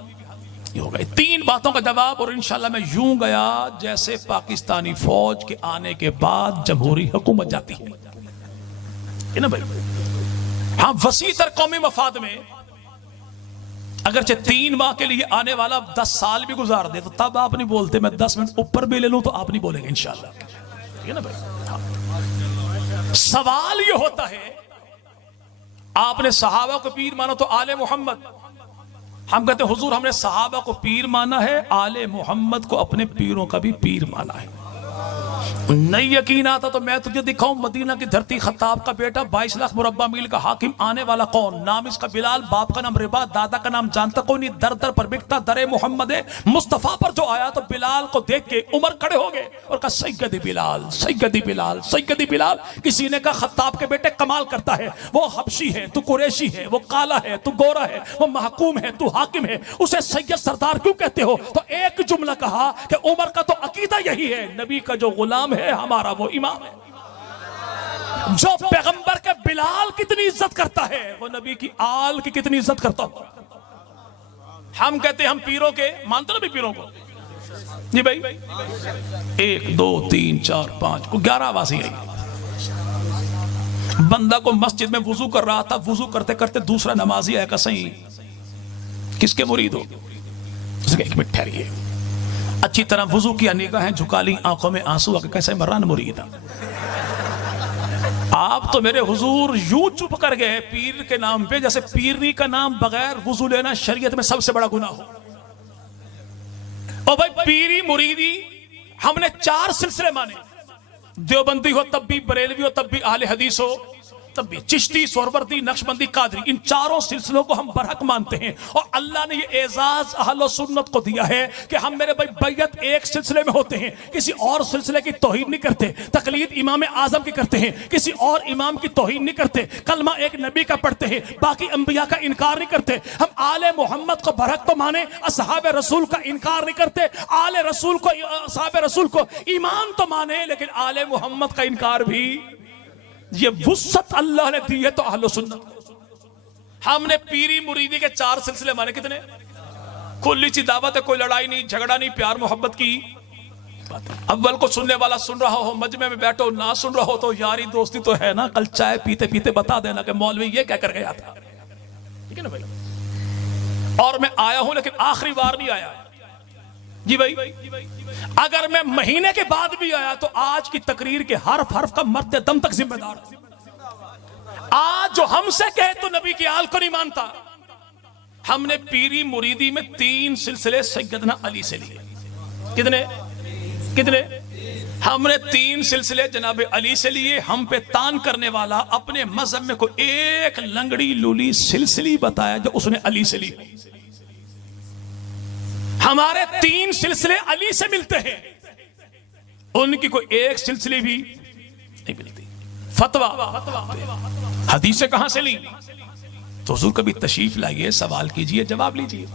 हो गए। 3 बातों का जवाब, और इंशाल्लाह मैं यूं गया जैसे पाकिस्तानी फौज के आने के बाद जमहूरी हुकूमत जाती है ना भाई। हाँ, वसी तर कौमी मफाद में अगरचे 3 माह के लिए आने वाला 10 साल भी गुजार दे तो तब आप नहीं बोलते। मैं 10 मिनट ऊपर भी ले लूं तो आप नहीं बोलेंगे इंशाल्लाह, ठीक है ना भाई। हाँ। सवाल ये होता है आपने सहाबा को पीर माना तो आले मोहम्मद, हम कहते हैं हुजूर हमने सहाबा को पीर माना है, आले मोहम्मद को अपने पीरों का भी पीर माना है। नहीं यकीन आता तो मैं तुझे दिखाऊं मदीना की धरती, खत्ताब का बेटा, 22 लाख मुरब्बा मील का हाकिम, आने वाला कौन? नाम इसका बिलाल, बाप का नाम रिबा, दादा का नाम जानता कोई नहीं, दर दर पर बिकता दरे मोहम्मद मुस्तफा पर जो आया तो बिलाल को देख के उमर खड़े हो गए और कहा सैयदी बिलाल, सैयदी बिलाल, सैयदी बिलाल। किसी ने कहा खत्ताब के बेटे कमाल करता है, वो हबशी है, तू कुरैशी है, वो काला है, तू गोरा है, वो महकूम है, तू हाकिम है, उसे सैयद सरदार क्यों कहते हो? तो एक जुमला कहा कि उमर का तो अकीदा यही है, नबी का जो गुलाम है हमारा वो इमाम है। जो पैगंबर के बिलाल कितनी इज्जत करता है वो नबी की आल की कितनी इज्जत करता हो। हम कहते हैं हम पीरों के मानते ना भी पीरों को जी भाई। 1 2 3 4 5 को 11 आवाज़ें आई। बंदा को मस्जिद में वुजू कर रहा था, वुजू करते करते दूसरा नमाजी आया, सही किसके मुरीद हो? उसने 1 मिनट ठहरिए, अच्छी तरह वुजू किया, निगाहें झुका ली, आंखों में आंसू आके कैसे मर्रान मुरीद। आप तो मेरे हुजूर यूं चुप कर गए पीर के नाम पे, जैसे पीरनी का नाम बगैर वुजू लेना शरीयत में सबसे बड़ा गुनाह हो। और भाई पीरी मुरीदी हमने 4 सिलसिले माने, देवबंदी हो तब भी, बरेलवी हो तब भी, अहले हदीस हो तब भी, चिश्ती, सोहरवर्दी, नक्शबंदी, कादरी, इन चारों सिलसिलों को हम बरहक मानते हैं। और अल्लाह ने ये एजाज अहले सुन्नत को दिया है कि हम मेरे भाई बैयत एक सिलसिले में होते हैं, किसी और सिलसिले की तौहीन नहीं करते, तकलीद इमाम आजम की करते हैं, किसी और इमाम की तौहीन नहीं करते, कलमा एक नबी का पढ़ते हैं, बाकी अंबिया का इनकार नहीं करते। हम आले मोहम्मद को बरहक तो माने, असहाब रसूल का इनकार नहीं करते, आले रसूल को, असहाब रसूल को ईमान तो माने, लेकिन आले मोहम्मद का इनकार भी। ये वुसअत अल्लाह ने दी है तो अहले सुन्नत। हमने पीरी मुरीदी के 4 सिलसिले माने, कितने? खुली सी दावत है, कोई लड़ाई नहीं, झगड़ा नहीं, प्यार मोहब्बत की बात। अव्वल को सुनने वाला सुन रहा हो, मजमे में बैठो, ना सुन रहा हो तो यारी दोस्ती तो है ना, कल चाय पीते पीते बता देना कि मौलवी ये क्या कर गया था, ठीक है ना भाई। और मैं आया हूं लेकिन आखिरी बार नहीं आया जी भाई। अगर मैं महीने के बाद भी आया तो आज की तकरीर के हर्फ हर्फ का मरते दम तक जिम्मेदार। आज जो हमसे कहे तो नबी की आल को नहीं मानता। हमने पीरी मुरीदी में 3 सिलसिले सैयदना अली से लिए। कितने कितने? हमने 3 सिलसिले जनाब अली से लिए। हम पे तान करने वाला अपने मजहब में कोई एक लंगड़ी लूली सिलसिली बताया जो उसने अली से ली। हमारे 3 सिलसिले अली से मिलते हैं, उनकी कोई एक सिलसिले भी नहीं मिलती। फतवा हदीसें कहां से ली? तो हुजूर कभी तशरीफ लाइए, सवाल कीजिए, जवाब लीजिए।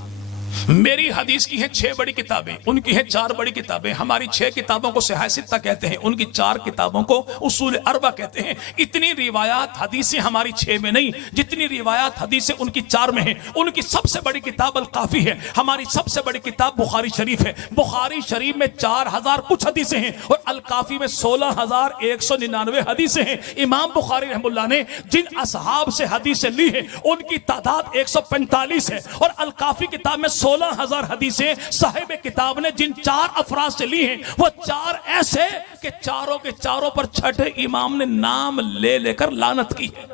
मेरी हदीस की हैं 6 बड़ी किताबें, उनकी हैं 4 बड़ी किताबें। हमारी 6 किताबों को सिहासित्ता कहते हैं, उनकी 4 किताबों को उसूल अरबा कहते हैं। इतनी रिवायात हदीसें हमारी 6 में नहीं जितनी रिवायात हदीसें उनकी 4 में हैं। उनकी सबसे बड़ी किताब अल काफी है, हमारी सबसे बड़ी किताब बुखारी शरीफ है। बुखारी शरीफ में 4000 कुछ हदीसें हैं और अल काफी में 16199 हदीसें हैं। इमाम बुखारी रहमुल्लाह ने जिन असहाब से हदीसें ली हैं उनकी तादाद 145 है और अल काफी किताब में 16,000 हदीसें साहिब किताब ने जिन 4 अफराद से ली हैं वो 4 ऐसे कि चारों के चारों पर छठे इमाम ने नाम ले लेकर लानत की है।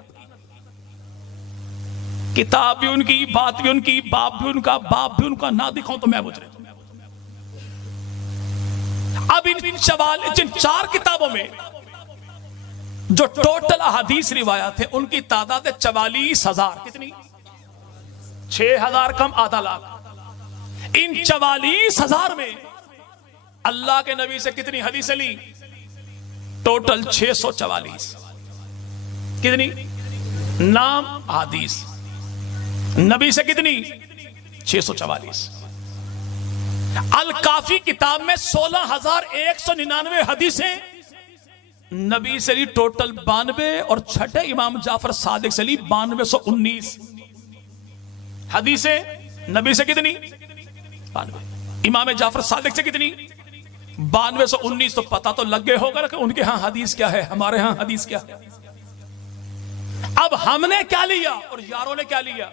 किताब भी उनकी, बात भी उनकी, बाप भी उनका, बाप भी उनका, ना दिखाऊं तो मैं गुजरे। अब इन सवाल जिन 4 किताबों में जो टोटल हदीस रिवायात है उनकी तादाद है 44,000। कितनी? 6,000 कम आधा लाख। इन 44,000 में अल्लाह के नबी से कितनी हदीसें ली? टोटल 644। कितनी? नाम हदीस नबी से कितनी? 644। अल काफी किताब में 16,199 हदीसें नबी से ली टोटल 92 और छठे इमाम जाफर सादिक से ली 9219 हदीसें। नबी से कितनी? 92। इमाम जाफर सादिक से कितनी? 9219। तो पता तो लग गए होगा कि उनके यहां हदीस क्या है, हमारे यहां हदीस क्या है। अब हमने क्या लिया और यारों ने क्या लिया?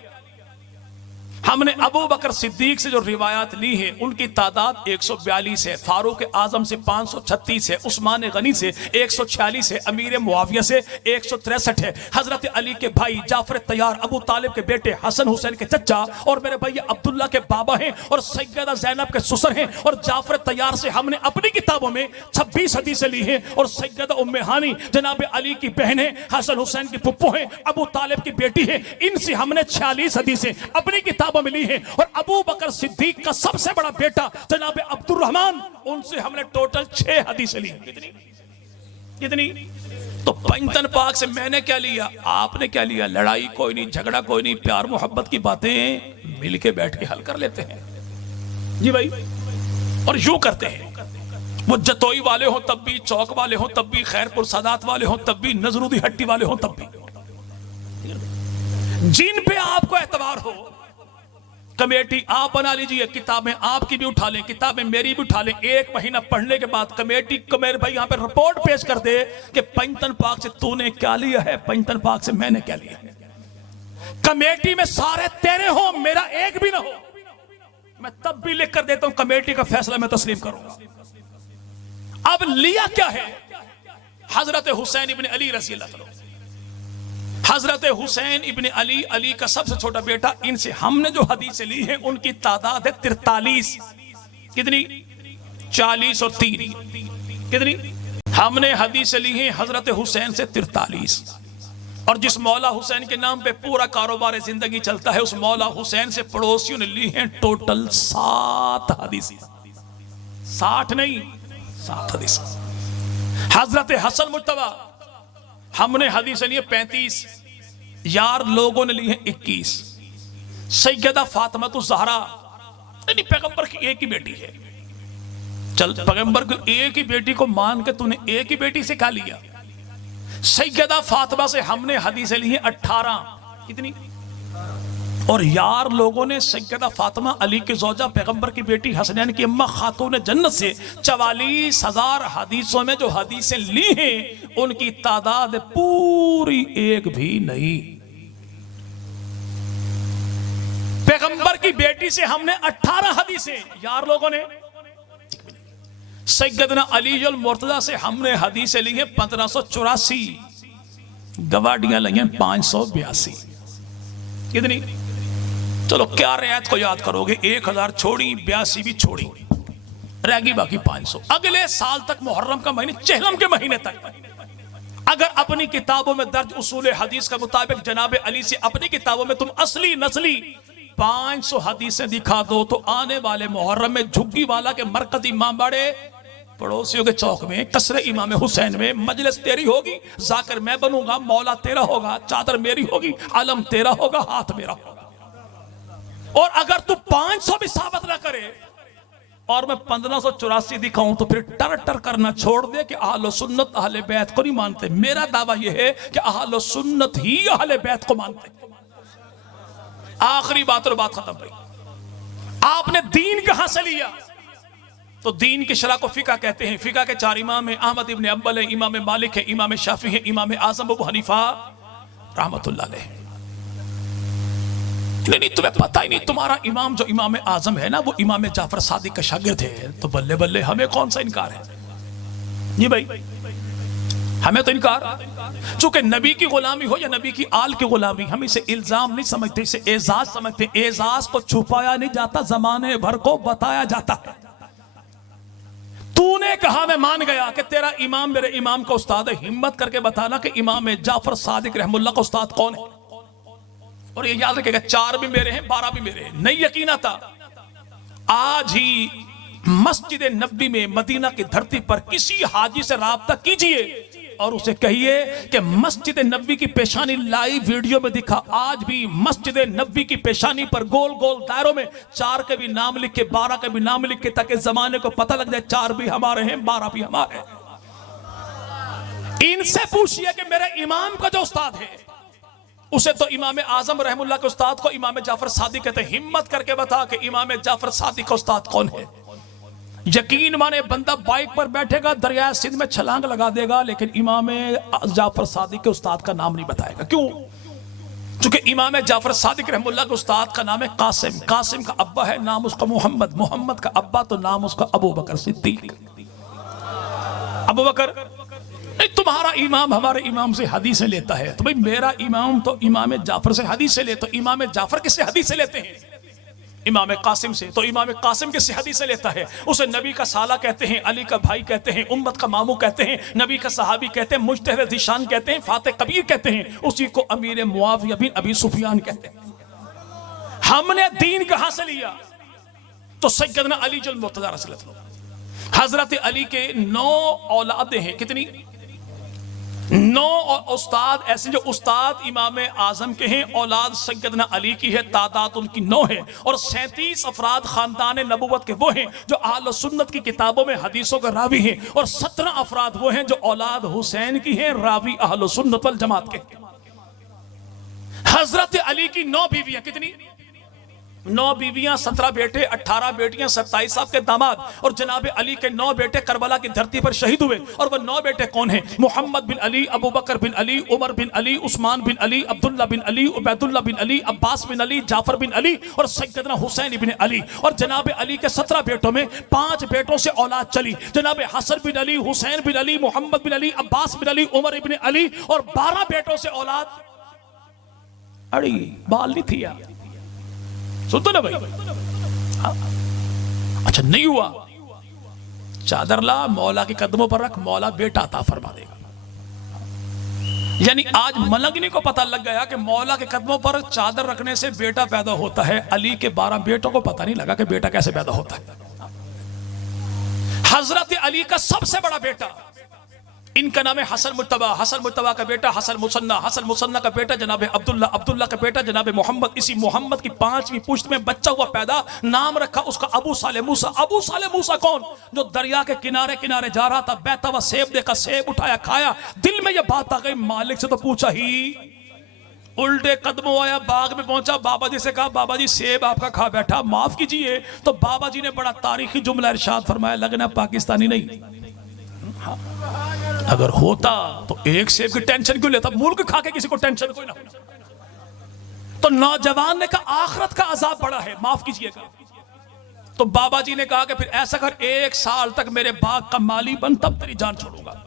हमने अबू बकर सिद्दीक से जो रिवायात ली है उनकी तादाद 142 है, फारूक आजम से 536 है, उस्मान गनी से 146 है, अमीर मुआविया से 163 है, हजरत अली के भाई जाफर तैयार, अबू तालिब के बेटे हसन हुसैन के चचा और मेरे भैया अब्दुल्ला के बाबा हैं और सैयदा ज़ैनब के ससुर हैं। और जाफर तैयार से हमने अपनी किताबों में 26 हदीसें ली हैं और सैयदा उम्मे हानी जनाब अली की बहन है, हसन हुसैन की पुप्पो है, अबू तालिब की बेटी है, इनसे हमने 46 हदीसें अपनी किताबों मिली है। और अबू बकर सिद्दीक का सबसे बड़ा बेटा जनाब अब्दुल रहमान, उनसे हमने टोटल 6 हदीसें ली। कितनी? कितनी? तो पंजतन पाक से मैंने क्या लिया, आपने क्या लिया? लड़ाई कोई नहीं, झगड़ा कोई नहीं, प्यार मोहब्बत की बातें मिल के बैठ के हल कर लेते हैं जी भाई। और यूं करते हैं, वो जतोई वाले हो तब भी, चौक वाले हो तब भी, खैरपुर सादात वाले हो तब भी, नजरुद्दीन हट्टी वाले हो तब भी, जिन पे आपको एतबार हो कमेटी आप बना लीजिए, किताबें आपकी भी उठा लें, किताबें मेरी भी उठा लें। 1 महीना पढ़ने के बाद कमेटी को मेरे भाई यहां पे रिपोर्ट पेश कर दे कि पंजतन पाक से तूने क्या लिया है, पंजतन पाक से मैंने क्या लिया है। कमेटी में सारे तेरे हो, मेरा एक भी ना हो, मैं तब भी लिख कर देता हूं कमेटी का फैसला मैं तस्लीम करूंगा। अब लिया क्या है? हजरत हुसैन इब्न अली रज़ी अल्लाह अन्हु, हजरत हुसैन इब्न अली, अली का सबसे छोटा बेटा, इनसे हमने जो हदीसें ली हैं उनकी तादाद है 43। कितनी? 40 और 3 कितनी? हमने हदीस ली है हजरत हुसैन से 43, और जिस मौला हुसैन के नाम पे पूरा कारोबार जिंदगी चलता है, उस मौला हुसैन से पड़ोसियों ने ली हैं टोटल 7 हदीस। 60 नहीं, 7 हदीस। हजरत हसन मुज्तबा हमने हदीस ली है 35, यार लोगों ने ली है 21। सैयदा फातिमा तो ज़हरा यानी पैगंबर की एक ही बेटी है, चल पैगंबर की एक ही बेटी को मान के तूने एक ही बेटी से खा लिया। सैयदा फातिमा से हमने हदीस ली है 18, कितनी? और यार लोगों ने सैयदा फातिमा अली की ज़ौजा पैगंबर की बेटी हसनैन की अम्मा खातून जन्नत से 44,000 हदीसों में जो हदीसें ली हैं उनकी तादाद पूरी एक भी नहीं। पैगंबर की बेटी से हमने 18 हदीसें, यार लोगों ने। सैयदना अली अल मुर्तज़ा से हमने हदीसें ली हैं 1584, गवाडियां ली हैं 582। कितनी? चलो क्या रियायत को याद करोगे? 1000 छोड़ी, 82 भी छोड़ी, रहेगी बाकी 500। अगले साल तक मुहर्रम का महीने, चहलम के महीने तक अगर अपनी किताबों में दर्ज उसूल हदीस के मुताबिक जनाब अली से अपनी किताबों में तुम असली नस्ली 500 हदीसें दिखा दो, तो आने वाले मुहर्रम में झुग्गी वाला के मरकजी इमाम बड़े पड़ोसियों के चौक में कसरे इमाम हुसैन में मजलिस तेरी होगी, जाकर मैं बनूंगा, मौला तेरा होगा, चादर मेरी होगी, आलम तेरा होगा, हाथ मेरा होगा। और अगर तू 500 भी साबित ना करे और मैं 1584 दिखाऊं तो फिर टर टर करना छोड़ दे कि अहले सुन्नत अहले बैत को नहीं मानते। मेरा दावा यह है कि अहले सुन्नत ही अहले बैत को मानते। आखिरी बात और बात खत्म भाई। आपने दीन कहां से लिया? तो दीन की शरह को फिका कहते हैं। फिका के 4 इमाम हैं, अहमद इब्न अंबल है, इमाम मालिक है, इमाम शाफी है, इमाम आजम अबू हनीफा रहमतुल्लाह अलैह। नहीं, तुम्हें पता ही नहीं, तुम्हारा इमाम जो इमाम आजम है ना, वो इमाम जाफर सादिक का शागिर्द है। तो बल्ले बल्ले, हमें कौन सा इनकार है? ये भाई हमें तो इनकार, चूंकि नबी की गुलामी हो या नबी की आल की गुलामी, हम इसे इल्जाम नहीं समझते, इसे एजाज समझते। एजाज को छुपाया नहीं जाता, जमाने भर को बताया जाता है। तूने कहा मैं मान गया कि तेरा इमाम मेरे इमाम का उस्ताद है, हिम्मत करके बताना कि इमाम जाफर सादिक रहमुल्लाह का उस्ताद कौन है। और ये याद रखेगा, 4 भी मेरे हैं, 12 भी मेरे हैं। नहीं यकीन आता, आज ही मस्जिद नबी में मदीना की धरती पर किसी हाजी से राब्ता कीजिए और उसे कहिए कि मस्जिद नबी की पेशानी लाइव वीडियो में दिखा। आज भी मस्जिद नबी की पेशानी पर गोल गोल दायरों में 4 के भी नाम लिख के, 12 के भी नाम लिख के, ताकि जमाने को पता लग जाए 4 भी हमारे हैं, 12 भी हमारे हैं। इनसे पूछिए कि मेरे इमाम का जो उस्ताद है, उसे तो इमाम आजम रहमुल्लाह के उस्ताद को इमाम जाफर सादिक कहते हैं। हिम्मत करके बता कि इमाम जाफर सादिक का उस्ताद कौन है। यकीन माने, बंदा बाइक पर बैठेगा, दरिया सिंध में छलांग लगा देगा, लेकिन इमाम जाफर सादिक के उस्ताद का नाम नहीं बताएगा। क्यों? क्योंकि इमाम जाफर सादिक रहमुल्लाह के उस्ताद का नाम है कासिम। कासिम का अब्बा है, नाम उसका मोहम्मद। मोहम्मद का अब्बा तो नाम उसका अबू बकर सिद्दीक। अबू बकर नहीं, तुम्हारा इमाम हमारे इमाम से हदीसें लेता है, तो भाई मेरा इमाम तो इमाम जाफर से हदीसें ले, तो इमाम जाफर किससे हदीसें लेते हैं? इमाम कासिम से। तो इमाम कासिम किससे हदीसें लेता है? उसे नबी का साला कहते हैं, अली का भाई कहते हैं, उम्मत का मामू कहते हैं, नबी का सहाबी कहते हैं, मुजतहिद ज़ीशान कहते हैं, फाते कबीर कहते हैं, उसी को अमीर मुआविया बिन अबी सुफियान कहते हैं। हमने दीन कहां से लिया? तो सैयदना अली अल मुर्तज़ा रज़ियल्लाहु। हजरत अली के 9 औलादे हैं। कितनी? 9 उस्ताद ऐसे जो उस्ताद इमाम आजम के हैं, औलाद सैयदना अली की है, तादाद उनकी 9 है। और 37 अफराद खानदान नबुवत के वो हैं जो अहले सुन्नत की किताबों में हदीसों का रावी हैं, और 17 अफराद वो हैं जो औलाद हुसैन की हैं, रावी अहले सुन्नत वल जमात के। हजरत अली की 9 बीवियां। कितनी? 9 बीवियां, 17 बेटे, 18 बेटियां, 27 साहब के दामाद। और जनाब अली के 9 बेटे करबला की धरती पर शहीद हुए। और वह 9 बेटे कौन हैं? मोहम्मद बिन अली, अबू बकर बिन अली, उमर बिन अली, उस्मान बिन अली, अब्दुल्ला बिन अली, उबैदुल्ला बिन अली, अब्बास बिन अली, जाफर बिन अली और सैयदना हुसैन इब्न अली। और जनाब अली के 17 बेटों में 5 बेटों से औलाद चली। जनाब हसन बिन अली, हुसैन बिन अली, मोहम्मद बिन अली, अब्बास बिन अली, उमर इब्न अली। और 12 बेटों से औलाद अड़ी बाल नहीं थी यार। सुनते ना भाई? अच्छा नहीं हुआ। चादर ला, मौला के कदमों पर रख, मौला बेटा अता फरमा देगा। यानी आज मलंगनी को पता लग गया कि मौला के कदमों पर चादर रखने से बेटा पैदा होता है। अली के 12 बेटों को पता नहीं लगा कि बेटा कैसे पैदा होता है। हजरत अली का सबसे बड़ा बेटा, इनका नाम है हसन मुर्तबा, हसन मुर्तबा का बेटा हसन मुसन्ना, हसन मुसन्ना का बेटा जनाब अब्दुल्ला, अब्दुल्ला का बेटा जनाब मोहम्मद। इसी मोहम्मद की 5वीं पुश्त में बच्चा हुआ पैदा, नाम रखा उसका अबू साले मूसा। अबू साले मूसा कौन? जो दरिया के किनारे किनारे जा रहा था, बहता हुआ सेब देखा, सेब उठाया खाया, दिल में यह बात आ गई, मालिक से तो पूछा ही, उल्टे कदमों आया, बाग में पहुंचा, बाबा जी से कहा बाबा जी सेब आपका खा बैठा, माफ कीजिए। तो बाबा जी ने बड़ा तारीखी जुमला इरशाद फरमाया, लगना पाकिस्तानी नहीं, अगर होता तो एक सेब की टेंशन क्यों लेता, मुल्क खा के किसी को टेंशन कोई ना हो। तो नौजवान ने कहा आखिरत का अजाब बड़ा है, माफ कीजिएगा। तो बाबा जी ने कहा कि फिर ऐसा कर, 1 साल तक मेरे बाग का माली बन, तब तेरी जान छोड़ूंगा।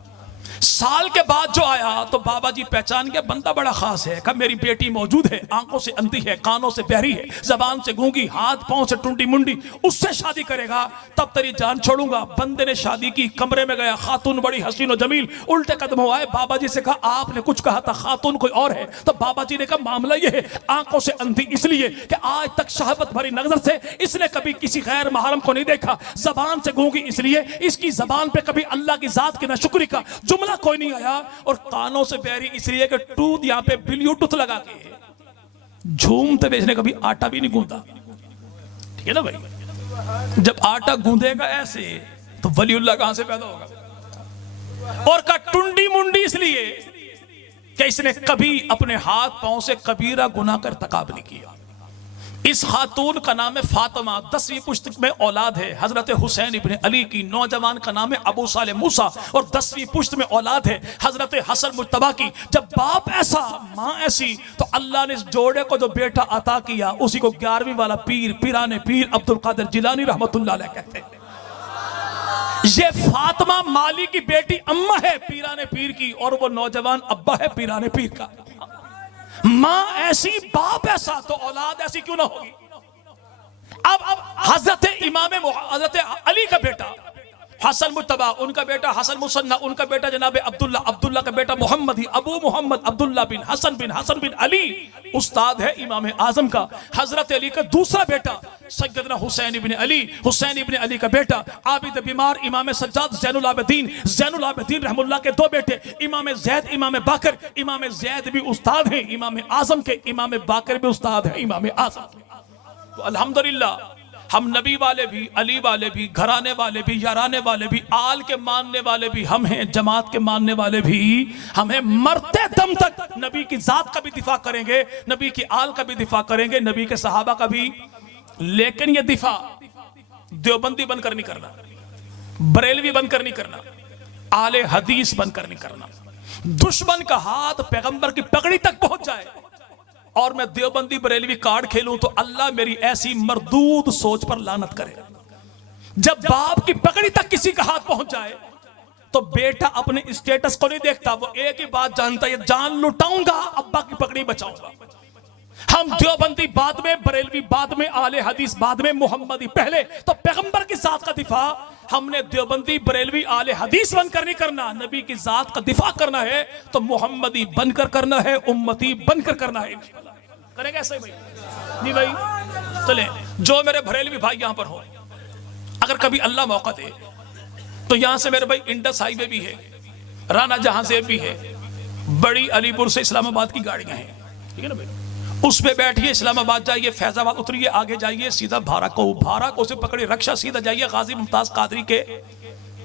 साल के बाद जो आया तो बाबा जी पहचान गया, बंदा बड़ा खास है। कहा मेरी बेटी मौजूद है, आंखों से अंधी है, कानों से बहरी है, जबान से गूंगी, हाथ पांव से टुंडी मुंडी, उससे शादी करेगा तब तेरी जान छोड़ूंगा। बंदे ने शादी की, कमरे में गया, खातून बड़ी हसीन और जमील, उल्टे कदम हुआ है। बाबा जी से कहा आपने कुछ कहा था, खातून कोई और है। तो बाबा जी ने कहा मामला यह है, आंखों से अंधी इसलिए कि आज तक शहावत भरी नजर से इसने कभी किसी गैर महरम को नहीं देखा, जबान से गूंगी इसलिए इसकी जबान पे कभी अल्लाह की जात की नाशुक्री का जुमला कोई नहीं आया, और कानों से बहरी इसलिए कि टूथ यहां पे ब्लूटूथ लगा के झूमते बेचने कभी आटा भी नहीं गूंदा। ठीक है ना भाई, जब आटा गूंदेगा ऐसे तो वलीउल्लाह कहां से पैदा होगा। और का टुंडी मुंडी इसलिए कि इसने कभी अपने हाथ पांव से कबीरा गुनाह कर तकाब नहीं किया। इस खातून का नाम है फातिमा, 10वीं पुश्त में औलाद है हजरत हुसैन इब्ने अली की। नौजवान का नाम है अबू साले मूसा, और 10वीं पुश्त में औलाद है हजरत हसन मुर्तबा की। जब बाप ऐसा माँ ऐसी, तो अल्लाह ने इस जोड़े को जो बेटा अता किया उसी को 11वीं वाला पीर, पीराने पीर अब्दुल कादिर जिलानी रहमतुल्लाह अलैह कहते हैं। ये फातिमा माली की बेटी अम्मा है पीराने पीर की, और वो नौजवान अब्बा है पीराने पीर का। मां ऐसी बाप ऐसा, तो औलाद ऐसी क्यों ना होगी। अब हजरत हजरत अली का बेटा हसन मुर्तबा, उनका बेटा हसन मुसन्ना, उनका बेटा जनाब अब्दुल्ला, अब्दुल्ला का बेटा मोहम्मद ही, अबू मोहम्मद अब्दुल्ला बिन हसन बिन अली उस्ताद है इमाम आजम का। हजरत अली का दूसरा बेटा सैयदना हुसैन इब्ने अली, हुसैन इब्ने अली का बेटा आबिद बीमार इमाम सज्जाद ज़ैनुल आबिदीन रहमुल्लाह के 2 बेटे, इमाम ज़ैद इमाम बाकर। इमाम ज़ैद भी उस्ताद हैं इमाम आजम के, इमाम बाकर भी उस्ताद है इमाम आजम। तो अल्हम्दुलिल्लाह हम नबी वाले भी, अली वाले भी, घराने वाले भी, याराने वाले भी, आल के मानने वाले भी हम हैं, जमात के मानने वाले भी हम हैं। मरते दम तक नबी की जात का भी दिफा करेंगे, नबी की आल का भी दिफा करेंगे, नबी के सहाबा का भी। लेकिन ये दिफा देवबंदी बनकर नहीं करना, बरेलवी बनकर नहीं करना, आले हदीस बनकर नहीं करना। दुश्मन का हाथ पैगंबर की पगड़ी तक पहुंच जाए और मैं देवबंदी बरेलवी कार्ड खेलूं तो अल्लाह मेरी ऐसी मरदूद सोच पर लानत करे। जब बाप की पकड़ी तक किसी का हाथ पहुंच जाए तो बेटा अपने स्टेटस को नहीं देखता, वो एक ही बात जानता है, जान लुटाऊंगा अब्बा की पकड़ी बचाऊंगा। हम देवबंदी बाद में, बरेलवी बाद में, आले हदीस बाद में, मोहम्मदी पहले। तो पैगंबर की जात का दिफा हमने देवबंदी बरेलवी आले हदीस बनकर नहीं करना, नबी की जात का दिफा करना है तो मोहम्मदी बनकर करना है, उम्मती बनकर करना है। करेंगे ऐसे भाई? नहीं भाई, चले जो मेरे बरेलवी भाई यहां पर हो, अगर कभी अल्लाह मौका दे तो यहां से मेरे भाई इंडस हाईवे भी है, राना जहांजेब भी है, बड़ी अलीपुर से इस्लामाबाद की गाड़ियां हैं, ठीक है ना भाई। उसमें बैठिए, इस्लामाबाद जाइए, फैजाबाद उतरिए, आगे जाइए सीधा भाराको से पकड़िए रक्षा, सीधा जाइए गाजी मुमताज कादरी के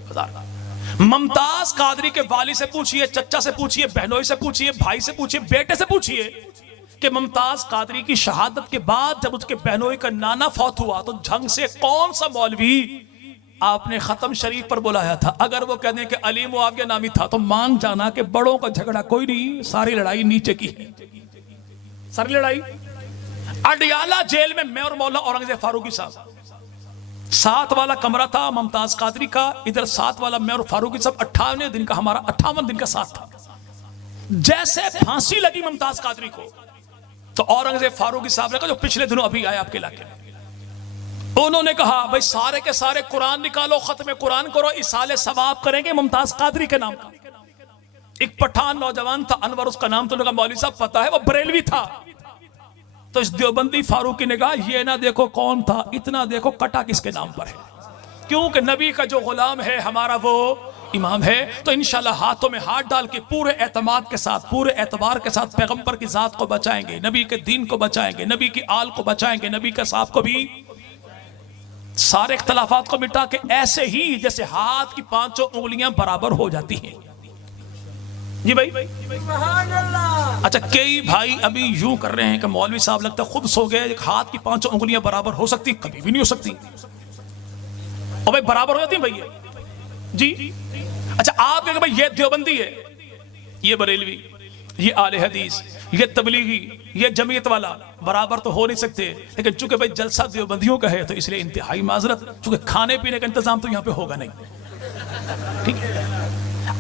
बाजार। मुमताज कादरी के वाली से पूछिए, चचा से पूछिए, बहनोई से पूछिए, भाई से पूछिए, बेटे से पूछिए कि मुमताज कादरी की शहादत के बाद जब उसके बहनोई का नाना फौत हुआ तो झंग से कौन सा मौलवी आपने खत्म शरीफ पर बुलाया था। अगर वो कहते हैं कि अली मुआविया नामी था तो मान जाना कि बड़ों का झगड़ा कोई नहीं, सारी लड़ाई नीचे की है, सारी लड़ाई। अडियाला जेल में मैं और मौला औरंगजेब फारूकी साहब, 7 वाला कमरा था मुमताज कादरी का, इधर 7 वाला मैं और फारूकी साहब, 58 दिन का हमारा 58 दिन का साथ था। जैसे फांसी लगी मुमताज कादरी को तो औरंगजेब फारूकी साहब ने कहा जो पिछले दिनों अभी आए आपके इलाके में, उन्होंने कहा भाई सारे के सारे कुरान निकालो, खत्म कुरान करो, इसाले सवाब करेंगे मुमताज कादरी के नाम का। एक पठान नौजवान था, अनवर उसका नाम, तो उन्होंने कहा मौलवी साहब पता है वो बरेलवी था। तो इस देवबंदी फारूकी ने कहा ये ना देखो कौन था, इतना देखो कटा किसके नाम पर है, क्योंकि नबी का जो गुलाम है हमारा वो इमाम है। तो इंशाल्लाह हाथों में हाथ डाल के पूरे एतमाद के साथ, पूरे एतबार के साथ पैगंबर की जात को बचाएंगे, नबी के दीन को बचाएंगे, नबी की आल को बचाएंगे, नबी के साहब को भी, सारे इख्तलाफात को मिटा के, ऐसे ही जैसे हाथ की पांचों उंगलियां बराबर हो जाती हैं। जी भाई, अच्छा कई भाई अभी यूं कर रहे हैं कि मौलवी साहब लगता खुद सो गए, हाथ की पांचों उंगलियां बराबर हो सकती, कभी भी नहीं हो सकती। और भाई बराबर हो जाती है भैया जी। अच्छा आप कहेंगे भाई ये देवबंदी है, ये बरेलवी, ये आले हदीस, ये तबलीगी, ये जमीयत वाला, बराबर तो हो नहीं सकते। लेकिन चूंकि भाई जलसा देवबंदियों का है तो इसलिए इंतहाई माजरत, चूंकि खाने पीने का इंतजाम तो यहां पे होगा नहीं, ठीक है।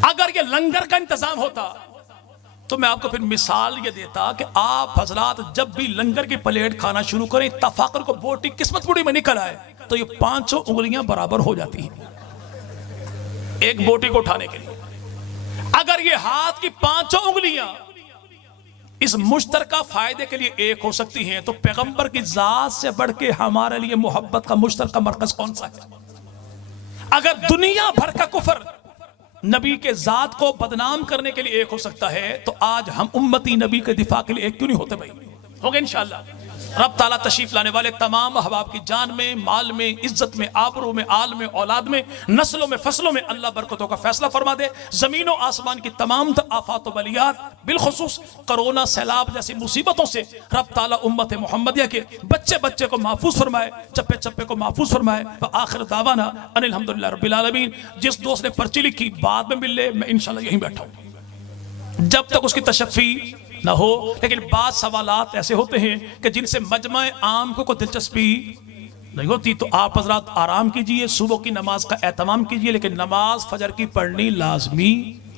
अगर ये लंगर का इंतजाम होता तो मैं आपको फिर मिसाल ये देता कि आप हजरात जब भी लंगर की प्लेट खाना शुरू करें, तफाकर को बोटी किस्मत बुड़ी में निकल आए तो ये पांचों उंगलियां बराबर हो जाती हैं एक बोटी को उठाने के लिए। अगर ये हाथ की पांचों उंगलियां इस मुश्तरका फायदे के लिए एक हो सकती हैं, तो पैगंबर की जात से बढ़ के हमारे लिए मोहब्बत का मुश्तरका मरकज कौन सा है? अगर दुनिया भर का कुफर नबी के जात को बदनाम करने के लिए एक हो सकता है, तो आज हम उम्मती नबी के दिफा के लिए एक क्यों नहीं होते भाई? होंगे इंशाअल्लाह। रब ताला तशरीफ लाने वाले तमाम अहबाब की जान में, माल में, इज्जत में, आबरू में, आल में, औलाद में, नस्लों में, फसलों में अल्लाह बरकतों का फैसला फरमा दे। जमीन और आसमान की तमाम आफात बलियात, बिलखुसूस कोरोना, सैलाब जैसी मुसीबतों से रब ताला उम्मत मोहम्मदिया के बच्चे बच्चे को महफूज फरमाए, चप्पे चप्पे को महफूज फरमाए। आखिर दावाना अनिल हम्दुलिल्लाह रब्बिल आलमीन। जिस दोस्त ने पर्ची लिखी बाद में मिल ले, मैं इंशाल्लाह यहीं बैठा हूं जब तक उसकी तशफ़ी ना हो। लेकिन बाद सवालात ऐसे होते हैं कि जिनसे मजमा आम को दिलचस्पी नहीं होती, तो आप हजरात आराम कीजिए, सुबह की नमाज का एहतमाम कीजिए, लेकिन नमाज फजर की पढ़नी लाजमी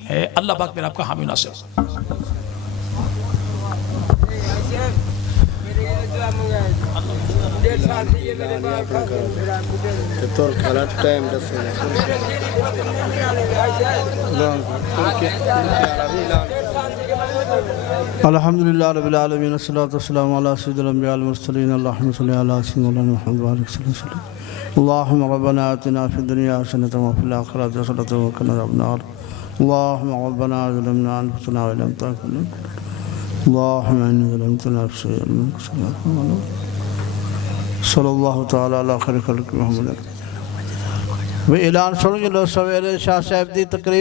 है। अल्लाह पाक मेरा आपका हामी नासिर। अल्हम्दुलिल्लाह रब्बिल आलमीन अस्सलातु वस्सलामु अला सय्यिदिल अंबिया वल मुरसलीन अल्लाहुम्मा सल्लि अला सय्यिदिना मुहम्मद व बारिक वसल्लम। अल्लाहुम्मा रब्बना आतिना फिद दुनिया हसनतन व फिल आखिरति हसनतन व क़िना अज़ाबन्नार। अल्लाहुम्मा रब्बना ज़लमना अनफुसना व लम तग़फिर लना अल्लाहुम्मा इन्नी ज़लमतु नफ़्सी सल्लल्लाहु तआला अला खैरि खल्क़ि मुहम्मद। वे ऐलान सुन लो सवेरे शाह साहब दी तकरीर